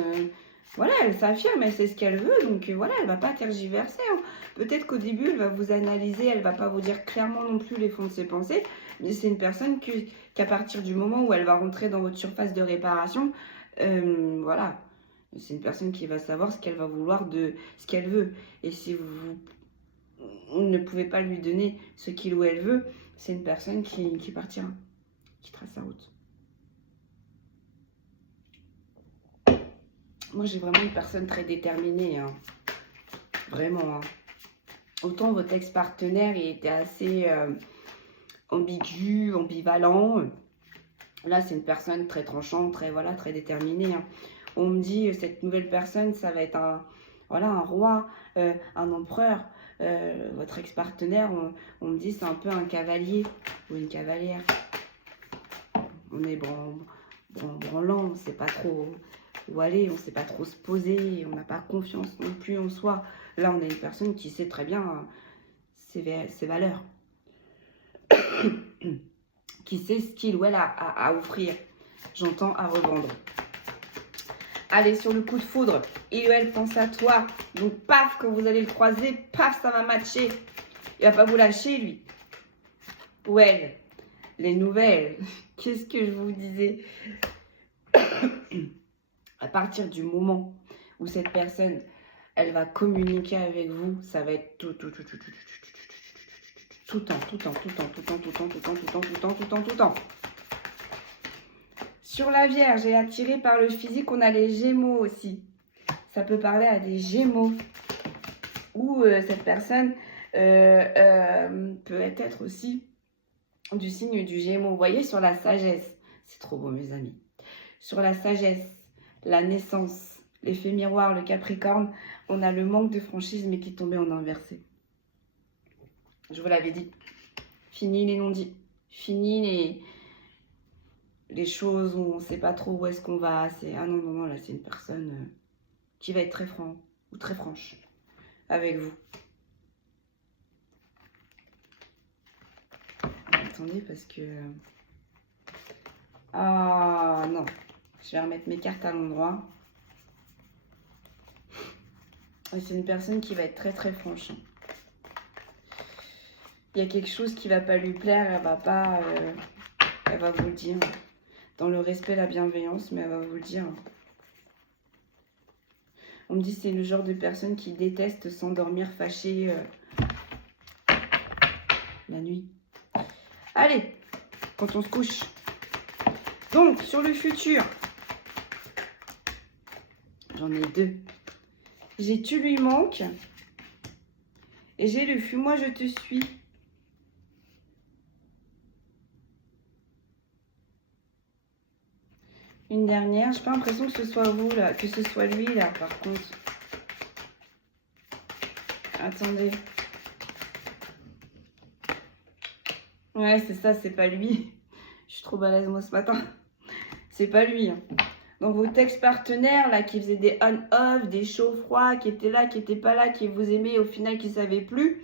voilà, elle s'affirme, elle sait ce qu'elle veut, donc voilà, elle ne va pas tergiverser. Hein. Peut-être qu'au début, elle va vous analyser, elle ne va pas vous dire clairement non plus les fonds de ses pensées, mais c'est une personne qu'à partir du moment où elle va rentrer dans votre surface de réparation, voilà, c'est une personne qui va savoir ce qu'elle va vouloir de ce qu'elle veut. Et si vous ne pouvez pas lui donner ce qu'il ou elle veut, c'est une personne qui partira, qui trace sa route. Moi, j'ai vraiment une personne très déterminée, hein. Vraiment. Hein. Autant votre ex-partenaire était assez ambigu, ambivalent. Là, c'est une personne très tranchante, très déterminée. Hein. On me dit, cette nouvelle personne, ça va être un roi, un empereur. Votre ex-partenaire, on me dit, c'est un peu un cavalier ou une cavalière. On est branlant, on ne sait pas trop où aller, on ne sait pas trop se poser, on n'a pas confiance non plus en soi. Là, on a une personne qui sait très bien ses valeurs, qui sait ce qu'il ou elle a à offrir, j'entends à revendre. Allez, sur le coup de foudre, il ou elle pense à toi, donc paf, quand vous allez le croiser, paf, ça va matcher. Il ne va pas vous lâcher, lui. Ou elle. Les nouvelles, qu'est-ce que je vous disais? À partir du moment où cette personne, elle va communiquer avec vous, ça va être tout le temps. Sur la Vierge, et attirée par le physique, on a les Gémeaux aussi. Ça peut parler à des Gémeaux. Ou cette personne peut être aussi du signe du Gémeaux. Vous voyez, sur la sagesse, c'est trop beau mes amis. Sur la sagesse, la naissance, l'effet miroir, le Capricorne, on a le manque de franchise mais qui tombait en inversé. Je vous l'avais dit. Fini les non-dits. Fini les choses où on ne sait pas trop où est-ce qu'on va. Ah non, là c'est une personne qui va être très franc ou très franche avec vous. Attendez parce que... Ah non, je vais remettre mes cartes à l'endroit. C'est une personne qui va être très franche. Il y a quelque chose qui ne va pas lui plaire, elle va vous le dire. Dans le respect, la bienveillance, mais elle va vous le dire. On me dit que c'est le genre de personne qui déteste s'endormir fâchée la nuit. Allez, quand on se couche. Donc, sur le futur, j'en ai deux. J'ai tu lui manques et j'ai le fuis-moi je te suis. Une dernière, j'ai pas l'impression que ce soit vous là, que ce soit lui là par contre. Attendez. Ouais, c'est ça, c'est pas lui. Je suis trop balèze moi ce matin. C'est pas lui. Hein. Donc votre ex-partenaire là qui faisait des on-off, des chauds-froids, qui était là, qui était pas là, qui vous aimait, au final qui savait plus,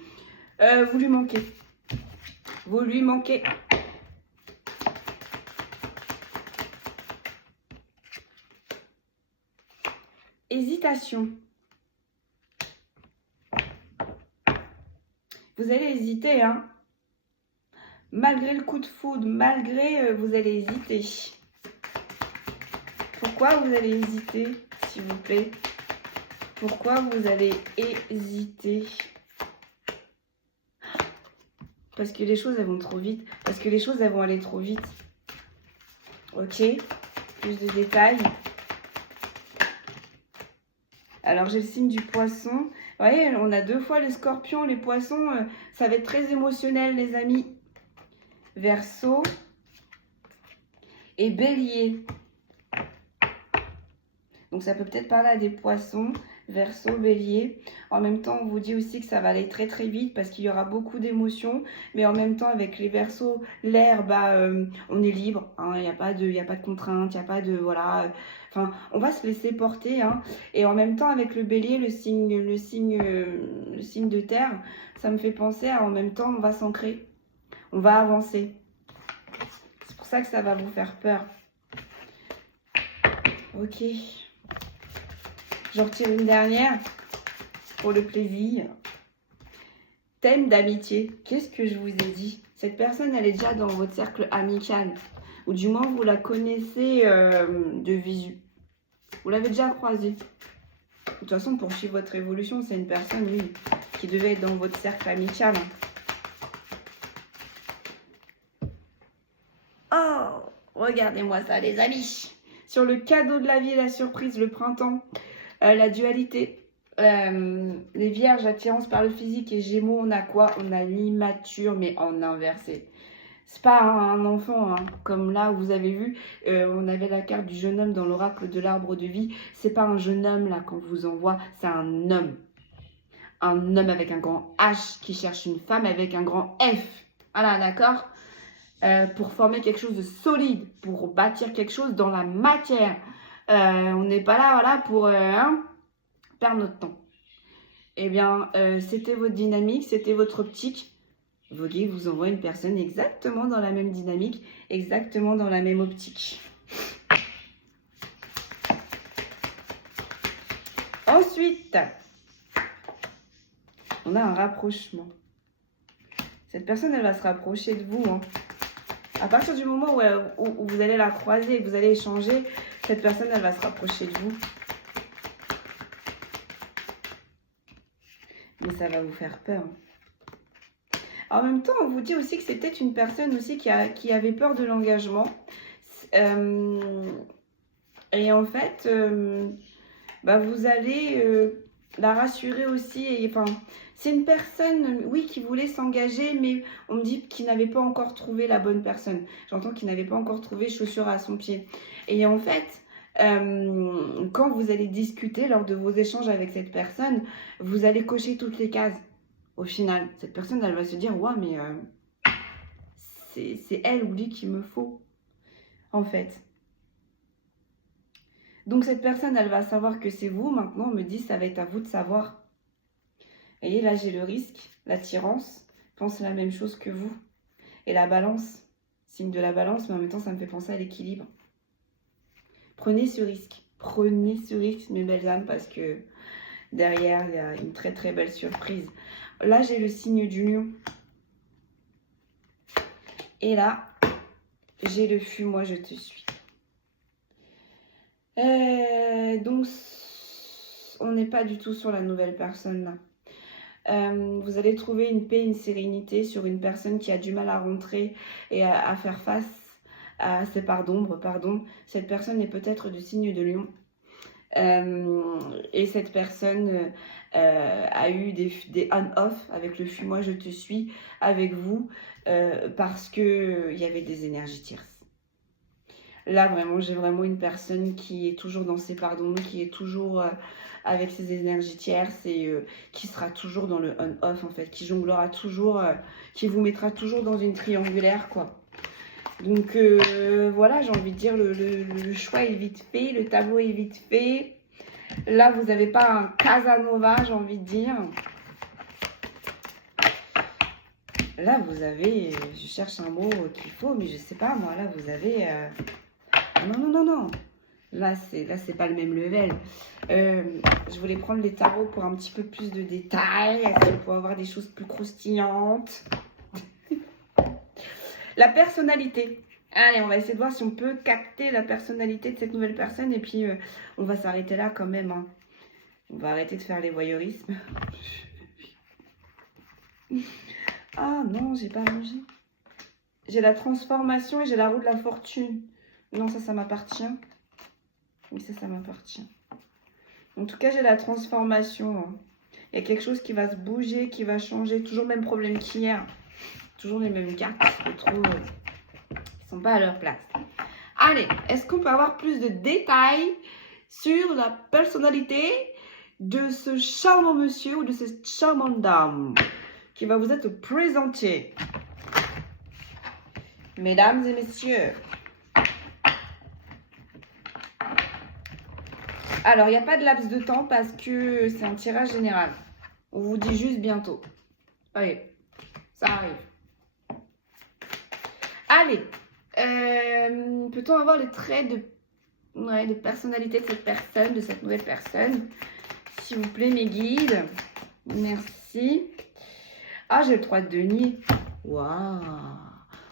vous lui manquez. Vous lui manquez. Hésitation. Vous allez hésiter, hein. Malgré le coup de foudre, malgré, vous allez hésiter. Pourquoi vous allez hésiter, s'il vous plaît? Pourquoi vous allez hésiter? Parce que les choses, elles vont trop vite. Parce que les choses, elles vont aller trop vite. Ok? Plus de détails. Alors, j'ai le signe du poisson. Vous voyez, on a deux fois les scorpions, les poissons. Ça va être très émotionnel, les amis. Verseau et bélier. Donc, ça peut peut-être parler à des poissons, Verseau, bélier. En même temps, on vous dit aussi que ça va aller très vite parce qu'il y aura beaucoup d'émotions. Mais en même temps, avec les Verseaux, l'air, on est libre. Hein, il n'y a pas de contraintes, il n'y a pas de... Voilà. Enfin, on va se laisser porter. Hein. Et en même temps, avec le bélier, le signe de terre, ça me fait penser à en même temps, on va s'ancrer. On va avancer. C'est pour ça que ça va vous faire peur. Ok. J'en retire une dernière pour le plaisir. Thème d'amitié. Qu'est-ce que je vous ai dit? Cette personne, elle est déjà dans votre cercle amical. Ou du moins, vous la connaissez de visu. Vous l'avez déjà croisée. De toute façon, pour suivre votre évolution, c'est une personne, oui, qui devait être dans votre cercle amical. Oh, regardez-moi ça, les amis. Sur le cadeau de la vie et la surprise, le printemps, la dualité, les vierges, attirance par le physique et gémeaux, on a quoi? On a l'immature, mais en inversé. C'est pas un enfant, hein, comme là où vous avez vu, on avait la carte du jeune homme dans l'oracle de l'arbre de vie. C'est pas un jeune homme là qu'on vous envoie, c'est un homme. Un homme avec un grand H qui cherche une femme avec un grand F. Voilà, d'accord? Pour former quelque chose de solide, pour bâtir quelque chose dans la matière. On n'est pas là, voilà, pour perdre notre temps. Eh bien, c'était votre dynamique, c'était votre optique. Voguer vous envoie une personne exactement dans la même dynamique, exactement dans la même optique. Ensuite, on a un rapprochement. Cette personne, elle va se rapprocher de vous. Hein. À partir du moment où vous allez la croiser, que vous allez échanger, cette personne, elle va se rapprocher de vous. Mais ça va vous faire peur. En même temps, on vous dit aussi que c'est peut-être une personne aussi qui avait peur de l'engagement. Et en fait, vous allez la rassurer aussi. Enfin, c'est une personne, oui, qui voulait s'engager, mais on me dit qu'il n'avait pas encore trouvé la bonne personne. J'entends qu'il n'avait pas encore trouvé chaussure à son pied. Et en fait, quand vous allez discuter lors de vos échanges avec cette personne, vous allez cocher toutes les cases. Au final, cette personne, elle va se dire, ouais, mais c'est elle ou lui qu'il me faut, en fait. Donc, cette personne, elle va savoir que c'est vous. Maintenant, on me dit, ça va être à vous de savoir. Vous voyez, là, j'ai le risque, l'attirance, pense la même chose que vous. Et la balance, signe de la balance, mais en même temps, ça me fait penser à l'équilibre. Prenez ce risque, mes belles âmes, parce que derrière, il y a une très, très belle surprise. Là, j'ai le signe du lion. Et là, j'ai le fût, moi, je te suis. Donc, on n'est pas du tout sur la nouvelle personne, là. Vous allez trouver une paix, une sérénité sur une personne qui a du mal à rentrer et à faire face à ses parts d'ombre, pardon. Cette personne est peut-être du signe de lion. Et cette personne a eu des on-off avec le fuis-moi je te suis avec vous parce que il y avait des énergies tierces. Là vraiment j'ai vraiment une personne qui est toujours dans ses pardons, qui est toujours avec ses énergies tierces et qui sera toujours dans le on-off en fait, qui jonglera toujours, qui vous mettra toujours dans une triangulaire quoi. Donc voilà, j'ai envie de dire, le choix est vite fait, le tableau est vite fait. Là, vous n'avez pas un Casanova, j'ai envie de dire. Là, vous avez, je cherche un mot qu'il faut, mais je ne sais pas, moi, là, vous avez... Non. Là, c'est pas le même level. Je voulais prendre les tarots pour un petit peu plus de détails, pour avoir des choses plus croustillantes. La personnalité. Allez, on va essayer de voir si on peut capter la personnalité de cette nouvelle personne. Et puis, on va s'arrêter là quand même. Hein. On va arrêter de faire les voyeurismes. Ah non, j'ai pas mangé. J'ai la transformation et j'ai la roue de la fortune. Non, ça m'appartient. Oui, ça m'appartient. En tout cas, j'ai la transformation. Hein. Il y a quelque chose qui va se bouger, qui va changer. Toujours le même problème qu'hier. Toujours les mêmes cartes qui se retrouvent. Ils sont pas à leur place. Allez, est-ce qu'on peut avoir plus de détails sur la personnalité de ce charmant monsieur ou de cette charmante dame qui va vous être présentée? Mesdames et messieurs. Alors, il n'y a pas de laps de temps parce que c'est un tirage général. On vous dit juste bientôt. Allez, ça arrive. Allez, peut-on avoir le trait de personnalité de cette personne, de cette nouvelle personne? S'il vous plaît, mes guides. Merci. Ah, j'ai le 3 de denier. Waouh!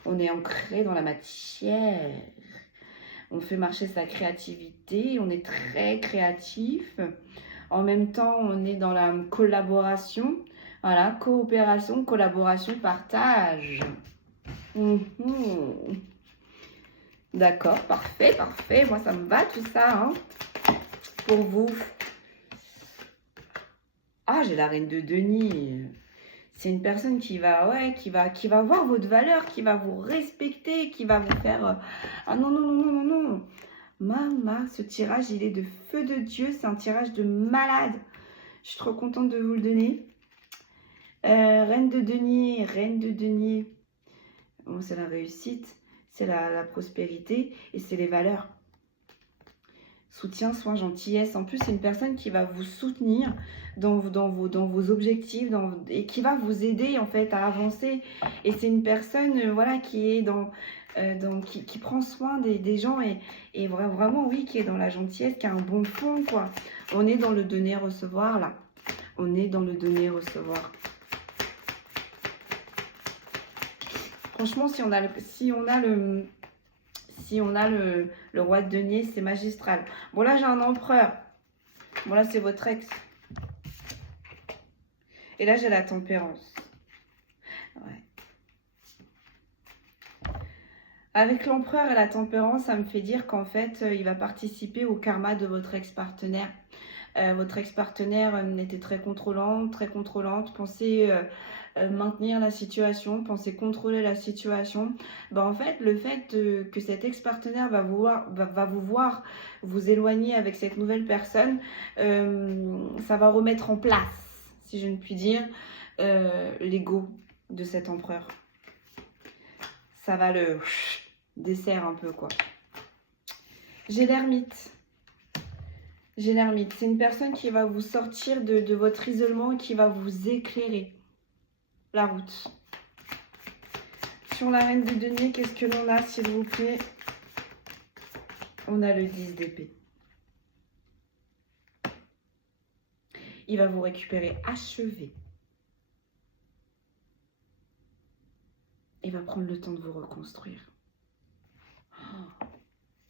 On est ancré dans la matière. On fait marcher sa créativité. On est très créatif. En même temps, on est dans la collaboration. Voilà, coopération, collaboration, partage. D'accord, parfait, parfait. Moi, ça me va tout ça, hein, pour vous. Ah, j'ai la reine de denier. C'est une personne qui va, ouais, qui va voir votre valeur, qui va vous respecter, qui va vous faire... Ah non, non, non, non, non, non. Mama, ce tirage, il est de feu de Dieu. C'est un tirage de malade. Je suis trop contente de vous le donner. Reine de denier, reine de denier. Bon, c'est la réussite, c'est la prospérité et c'est les valeurs. Soutien, soin, gentillesse. En plus, c'est une personne qui va vous soutenir dans vos objectifs et qui va vous aider en fait à avancer. Et c'est une personne voilà, qui est qui prend soin des gens et vraiment, oui, qui est dans la gentillesse, qui a un bon fond, quoi. On est dans le donner-recevoir, là. On est dans le donner-recevoir. Franchement, si on a le roi de denier, c'est magistral. Bon, là, j'ai un empereur. Bon, là, c'est votre ex. Et là, j'ai la tempérance. Ouais. Avec l'empereur et la tempérance, ça me fait dire qu'en fait, il va participer au karma de votre ex-partenaire. Votre ex-partenaire était très contrôlante. Pensez maintenir la situation, pensez contrôler la situation. Ben, en fait, le fait que cet ex-partenaire va vous voir vous éloigner avec cette nouvelle personne, ça va remettre en place, si je ne puis dire, l'ego de cet empereur. Ça va le dessert un peu, quoi. J'ai l'ermite. J'ai l'ermite. C'est une personne qui va vous sortir de votre isolement et qui va vous éclairer la route. Sur la reine de denier, qu'est-ce que l'on a, s'il vous plaît? On a le 10 d'épée. Il va vous récupérer achevé. Il va prendre le temps de vous reconstruire.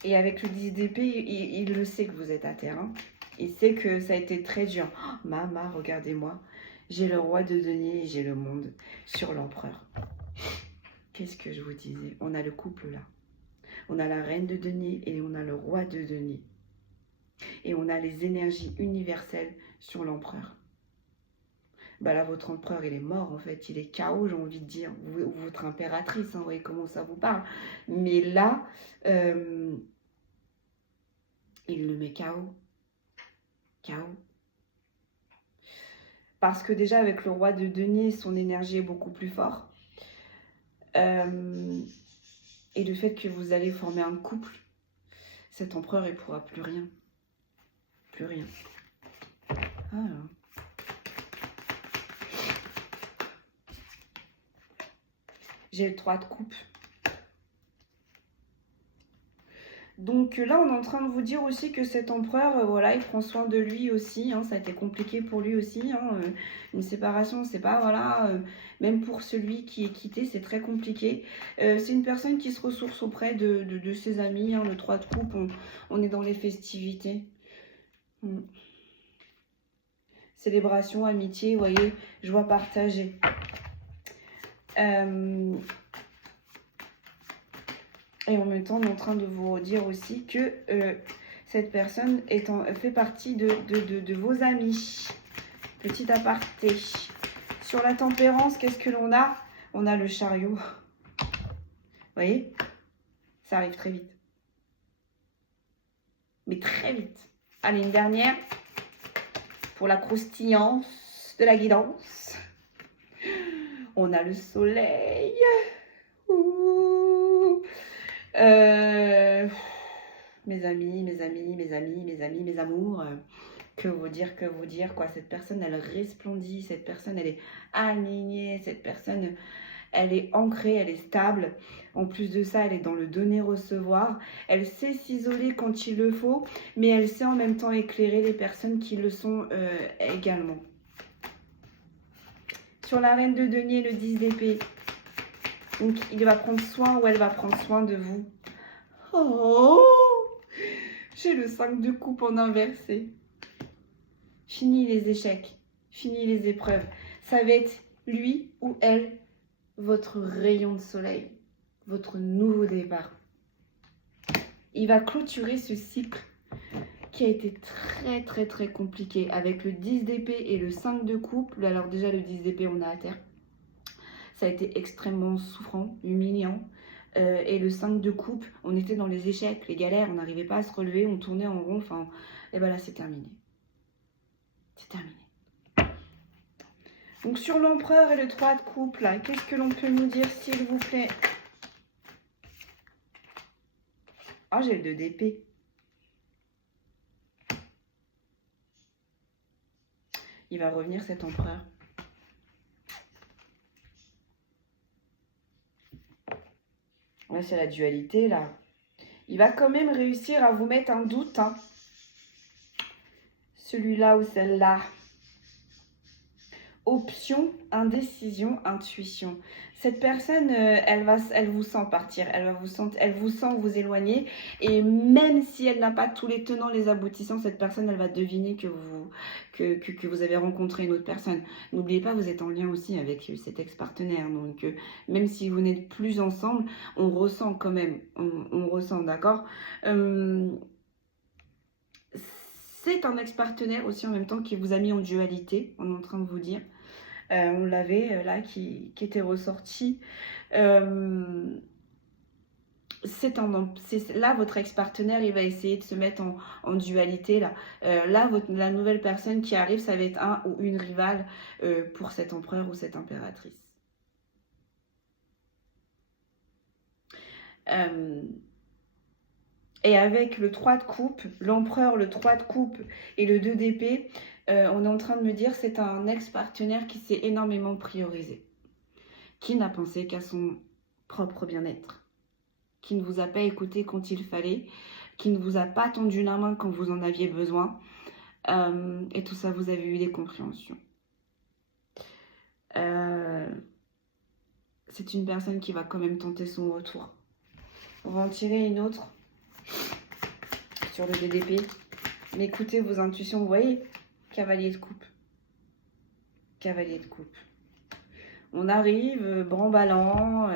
Et avec le 10 d'épée, il le sait que vous êtes à terre. Hein. Il sait que ça a été très dur. Oh, Mama, regardez-moi. J'ai le roi de denier et j'ai le monde sur l'empereur. Qu'est-ce que je vous disais? On a le couple là. On a la reine de denier et on a le roi de denier. Et on a les énergies universelles sur l'empereur. Bah là, votre empereur, il est mort en fait. Il est KO, j'ai envie de dire. Votre impératrice, hein, vous voyez comment ça vous parle. Mais là, il le met KO. KO. Parce que déjà, avec le roi de denier, son énergie est beaucoup plus forte. Et le fait que vous allez former un couple, cet empereur, il ne pourra plus rien. Plus rien. Alors. J'ai le 3 de coupe. Donc là, on est en train de vous dire aussi que cet empereur, voilà, il prend soin de lui aussi. Hein, ça a été compliqué pour lui aussi. Hein, une séparation, c'est pas, voilà, même pour celui qui est quitté, c'est très compliqué. C'est une personne qui se ressource auprès de ses amis. Hein, le 3 de coupe, on est dans les festivités. Célébration, amitié, vous voyez, joie partagée. Et en même temps, on est en train de vous dire aussi que cette personne fait partie de vos amis. Petit aparté. Sur la tempérance, qu'est-ce que l'on a? On a le chariot. Vous voyez? Ça arrive très vite. Mais très vite. Allez, une dernière. Pour la croustillance de la guidance. On a le soleil. Ouh. Mes amis, mes amours, que vous dire, quoi. Cette personne, elle resplendit, cette personne, elle est alignée, cette personne, elle est ancrée, elle est stable. En plus de ça, elle est dans le donner-recevoir. Elle sait s'isoler quand il le faut, mais elle sait en même temps éclairer les personnes qui le sont également. Sur la reine de denier, le 10 d'épée. Donc, il va prendre soin ou elle va prendre soin de vous. Oh! J'ai le 5 de coupe en inversé. Fini les échecs. Fini les épreuves. Ça va être lui ou elle, votre rayon de soleil. Votre nouveau départ. Il va clôturer ce cycle qui a été très compliqué avec le 10 d'épée et le 5 de coupe. Alors déjà le 10 d'épée, on a à terre. Ça a été extrêmement souffrant, humiliant. Et le 5 de coupe, on était dans les échecs, les galères, on n'arrivait pas à se relever, on tournait en rond. Enfin, et ben là, c'est terminé. C'est terminé. Donc sur l'empereur et le 3 de coupe, là, qu'est-ce que l'on peut nous dire, s'il vous plaît? Ah, j'ai le 2 d'épée. Il va revenir cet empereur. Là, c'est la dualité, là. Il va quand même réussir à vous mettre un doute, hein. Celui-là ou celle-là. Option, indécision, intuition. Cette personne, elle vous sent partir, elle vous sent vous éloigner. Et même si elle n'a pas tous les tenants, les aboutissants, cette personne, elle va deviner que vous avez rencontré une autre personne. N'oubliez pas, vous êtes en lien aussi avec cet ex-partenaire. Donc, même si vous n'êtes plus ensemble, on ressent quand même. On ressent, d'accord? C'est un ex-partenaire aussi en même temps qui vous a mis en dualité, on est en train de vous dire. On l'avait là qui était ressorti. Là, votre ex-partenaire, il va essayer de se mettre en dualité. Là, la nouvelle personne qui arrive, ça va être un ou une rivale pour cet empereur ou cette impératrice. Et avec le 3 de coupe, l'empereur, le 3 de coupe et le 2 d'épée, on est en train de me dire c'est un ex-partenaire qui s'est énormément priorisé, qui n'a pensé qu'à son propre bien-être, qui ne vous a pas écouté quand il fallait, qui ne vous a pas tendu la main quand vous en aviez besoin. Et tout ça, vous avez eu des compréhensions. C'est une personne qui va quand même tenter son retour. On va en tirer une autre sur le DDP. Mais écoutez vos intuitions, vous voyez, cavalier de coupe. Cavalier de coupe. On arrive bramballant,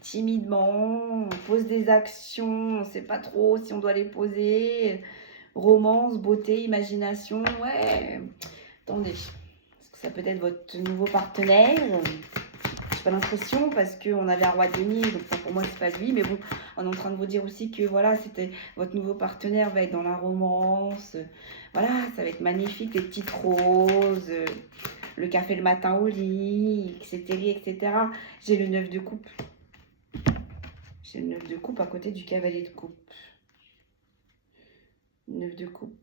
timidement, on pose des actions, on ne sait pas trop si on doit les poser. Romance, beauté, imagination, ouais. Attendez, est-ce que ça peut être votre nouveau partenaire? J'ai pas l'impression parce qu'on avait un roi de denier, donc pour moi c'est pas lui, mais bon, on est en train de vous dire aussi que voilà, c'était votre nouveau partenaire va être dans la romance, voilà, ça va être magnifique, les petites roses, le café le matin au lit, etc. J'ai le 9 de coupe. J'ai le 9 de coupe à côté du cavalier de coupe. 9 de coupe.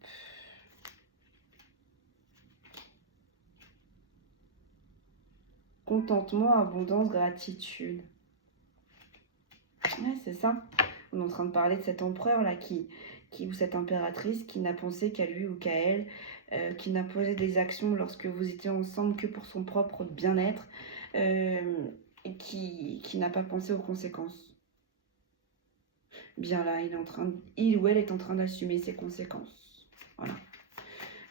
Contentement, abondance, gratitude. Ouais, c'est ça. On est en train de parler de cet empereur là ou cette impératrice qui n'a pensé qu'à lui ou qu'à elle, qui n'a posé des actions lorsque vous étiez ensemble que pour son propre bien-être, et qui n'a pas pensé aux conséquences. Bien là, il ou elle est en train d'assumer ses conséquences. Voilà.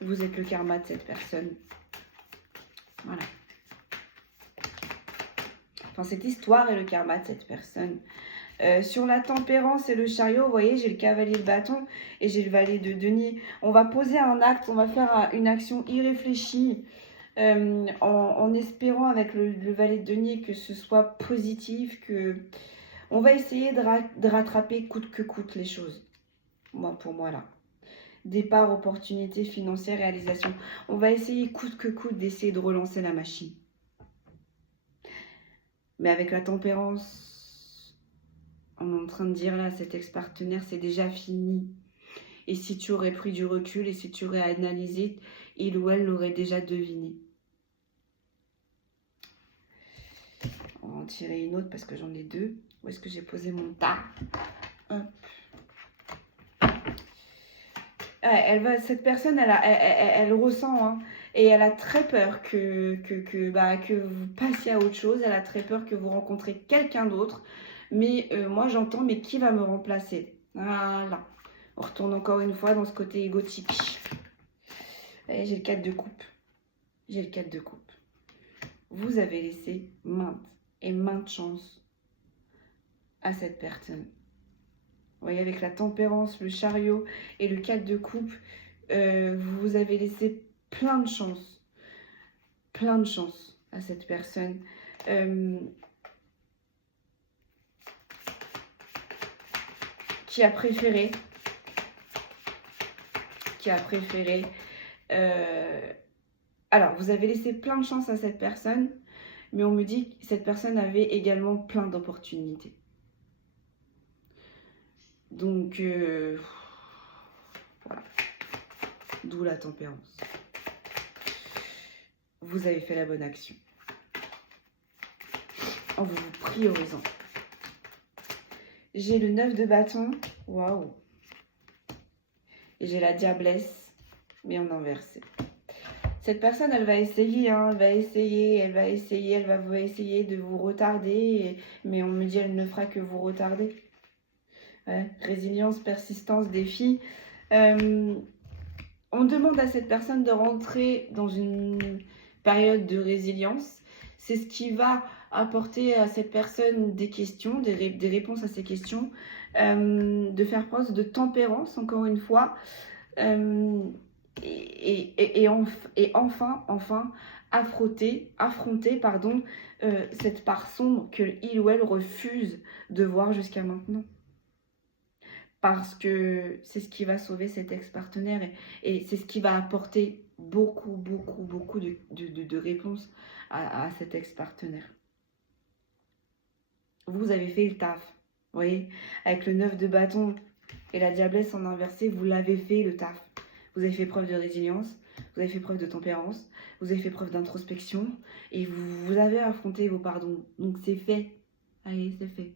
Vous êtes le karma de cette personne. Voilà. Enfin, cette histoire est le karma de cette personne. Sur la tempérance et le chariot, vous voyez, j'ai le cavalier de bâton et j'ai le valet de denier. On va poser un acte, on va faire une action irréfléchie en espérant avec le valet de denier que ce soit positif, que on va essayer de rattraper coûte que coûte les choses. Moi, pour moi, là. Départ, opportunité, financière, réalisation. On va essayer coûte que coûte d'essayer de relancer la machine. Mais avec la tempérance, on est en train de dire là, cet ex-partenaire, c'est déjà fini. Et si tu aurais pris du recul et si tu aurais analysé, il ou elle l'aurait déjà deviné. On va en tirer une autre parce que j'en ai deux. Où est-ce que j'ai posé mon tas? Hop. Ouais, cette personne, elle ressent, hein, et elle a très peur que vous passiez à autre chose. Elle a très peur que vous rencontrez quelqu'un d'autre. Mais moi, j'entends, mais qui va me remplacer? Voilà. On retourne encore une fois dans ce côté égotique. Allez, j'ai le 4 de coupe. J'ai le 4 de coupe. Vous avez laissé maintes chances à cette personne. Vous voyez, avec la tempérance, le chariot et le 4 de coupe, vous avez laissé plein de chances à cette personne. Qui a préféré. Alors, vous avez laissé plein de chances à cette personne, mais on me dit que cette personne avait également plein d'opportunités. Donc, voilà. D'où la tempérance. Vous avez fait la bonne action. En vous priorisant. J'ai le 9 de bâton. Waouh. Et j'ai la diablesse, mais en inversé. Cette personne, elle va essayer, hein, elle va essayer de vous retarder, mais on me dit elle ne fera que vous retarder. Ouais, résilience, persistance, défi. On demande à cette personne de rentrer dans une période de résilience. C'est ce qui va apporter à cette personne des questions, des réponses à ces questions, de faire preuve de tempérance, encore une fois, et enfin affronter cette part sombre que il ou elle refuse de voir jusqu'à maintenant. Parce que c'est ce qui va sauver cet ex-partenaire et c'est ce qui va apporter beaucoup de réponses à cet ex-partenaire. Vous avez fait le taf, vous voyez, avec le 9 de bâton et la diablesse en inversé, vous l'avez fait le taf. Vous avez fait preuve de résilience, vous avez fait preuve de tempérance, vous avez fait preuve d'introspection et vous avez affronté vos pardons. Donc c'est fait, allez, c'est fait.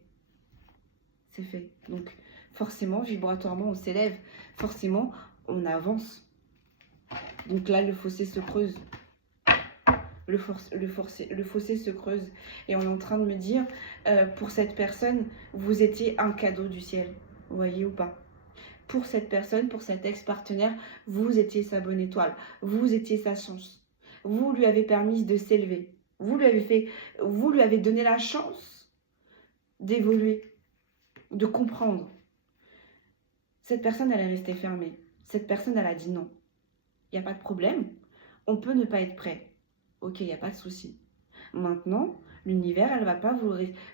C'est fait. Donc forcément, vibratoirement, on s'élève. Forcément, on avance. Donc là, le fossé se creuse. Le fossé se creuse. Et on est en train de me dire, pour cette personne, vous étiez un cadeau du ciel. Vous voyez ou pas? Pour cette personne, pour cet ex-partenaire, vous étiez sa bonne étoile. Vous étiez sa chance. Vous lui avez permis de s'élever. Vous lui avez donné la chance d'évoluer, de comprendre. Cette personne, elle est restée fermée. Cette personne, elle a dit non. Il n'y a pas de problème. On peut ne pas être prêt. Ok, il n'y a pas de souci. Maintenant, l'univers, elle ne va pas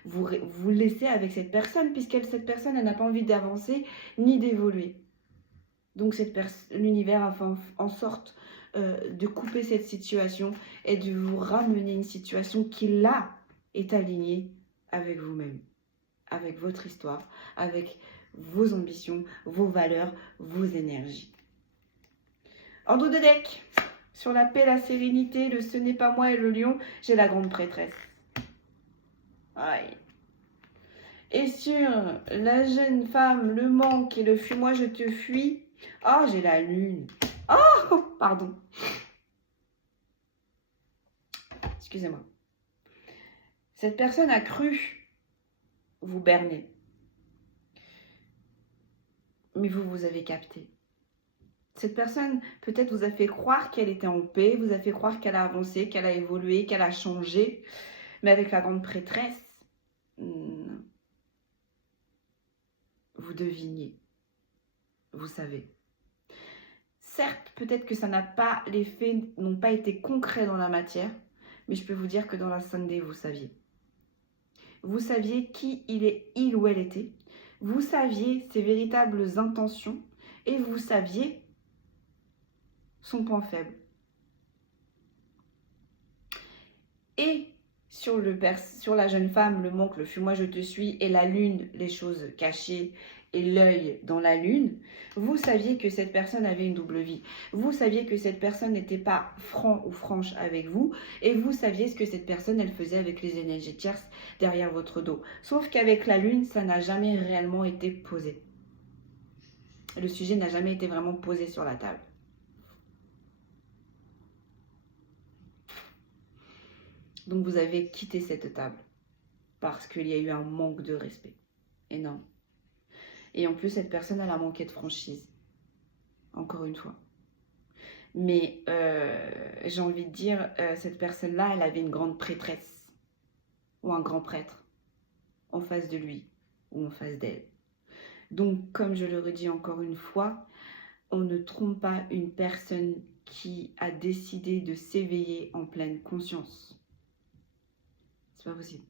vous laisser avec cette personne, cette personne, elle n'a pas envie d'avancer ni d'évoluer. Donc, l'univers a fait en sorte de couper cette situation et de vous ramener une situation qui, là, est alignée avec vous-même, avec votre histoire, avec vos ambitions, vos valeurs, vos énergies. En dos de deck, sur la paix, la sérénité, le ce n'est pas moi et le lion, j'ai la grande prêtresse. Aïe. Et sur la jeune femme, le manque et le fuis-moi, je te fuis. Oh, j'ai la lune. Oh, pardon. Excusez-moi. Cette personne a cru vous berner. Mais vous avez capté. Cette personne, peut-être, vous a fait croire qu'elle était en paix, vous a fait croire qu'elle a avancé, qu'elle a évolué, qu'elle a changé. Mais avec la grande prêtresse, vous deviniez. Vous savez. Certes, peut-être que les faits n'ont pas été concrets dans la matière, mais je peux vous dire que dans la Sunday, vous saviez. Vous saviez qui il ou elle était. Vous saviez ses véritables intentions et vous saviez son point faible. Et sur la jeune femme, le manque, le fuis-moi, je te suis, et la lune, les choses cachées et l'œil dans la lune, vous saviez que cette personne avait une double vie. Vous saviez que cette personne n'était pas franc ou franche avec vous. Et vous saviez ce que cette personne, elle faisait avec les énergies tierces derrière votre dos. Sauf qu'avec la lune, ça n'a jamais réellement été posé. Le sujet n'a jamais été vraiment posé sur la table. Donc vous avez quitté cette table parce qu'il y a eu un manque de respect énorme. Et en plus, cette personne, elle a manqué de franchise. Encore une fois. Mais j'ai envie de dire, cette personne-là, elle avait une grande prêtresse ou un grand prêtre en face de lui ou en face d'elle. Donc, comme je le redis encore une fois, on ne trompe pas une personne qui a décidé de s'éveiller en pleine conscience. C'est pas possible.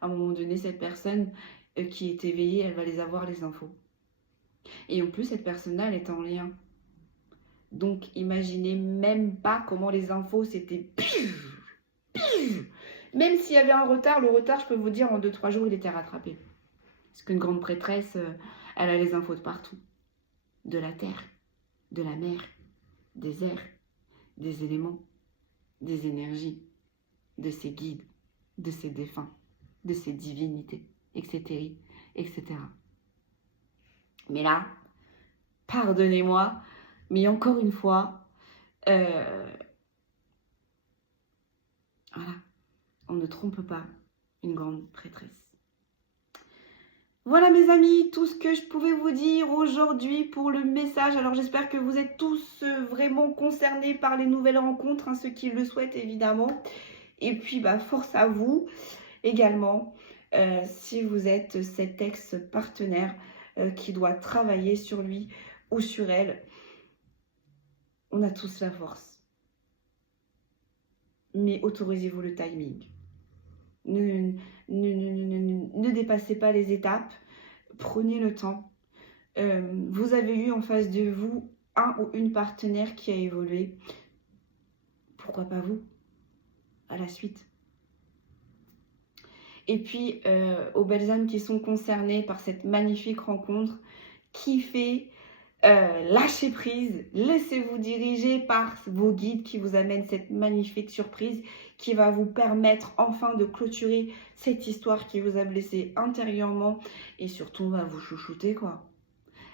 À un moment donné, cette personne qui est éveillée, elle va les avoir, les infos. Et en plus, cette personne-là, elle est en lien. Donc, imaginez même pas comment les infos, c'était... Même s'il y avait un retard, le retard, je peux vous dire, en 2-3 jours, il était rattrapé. Parce qu'une grande prêtresse, elle a les infos de partout. De la terre, de la mer, des airs, des éléments, des énergies, de ses guides, de ses défunts, de ses divinités, etc., etc. Mais là, pardonnez-moi, mais encore une fois, voilà, on ne trompe pas une grande prêtresse. Voilà mes amis, tout ce que je pouvais vous dire aujourd'hui pour le message. Alors j'espère que vous êtes tous vraiment concernés par les nouvelles rencontres, hein, ceux qui le souhaitent évidemment. Et puis force à vous également, si vous êtes cet ex-partenaire qui doit travailler sur lui ou sur elle. On a tous la force. Mais autorisez-vous le timing. Ne dépassez pas les étapes. Prenez le temps. Vous avez eu en face de vous un ou une partenaire qui a évolué. Pourquoi pas vous? À la suite. Et puis, aux belles âmes qui sont concernées par cette magnifique rencontre, kiffez, lâchez prise, laissez-vous diriger par vos guides qui vous amènent cette magnifique surprise qui va vous permettre enfin de clôturer cette histoire qui vous a blessé intérieurement et surtout on va vous chouchouter quoi.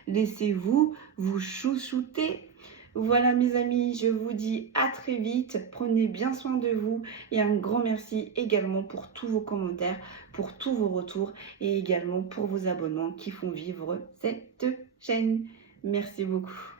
Laissez-vous vous chouchouter. Voilà mes amis, je vous dis à très vite, prenez bien soin de vous et un grand merci également pour tous vos commentaires, pour tous vos retours et également pour vos abonnements qui font vivre cette chaîne. Merci beaucoup.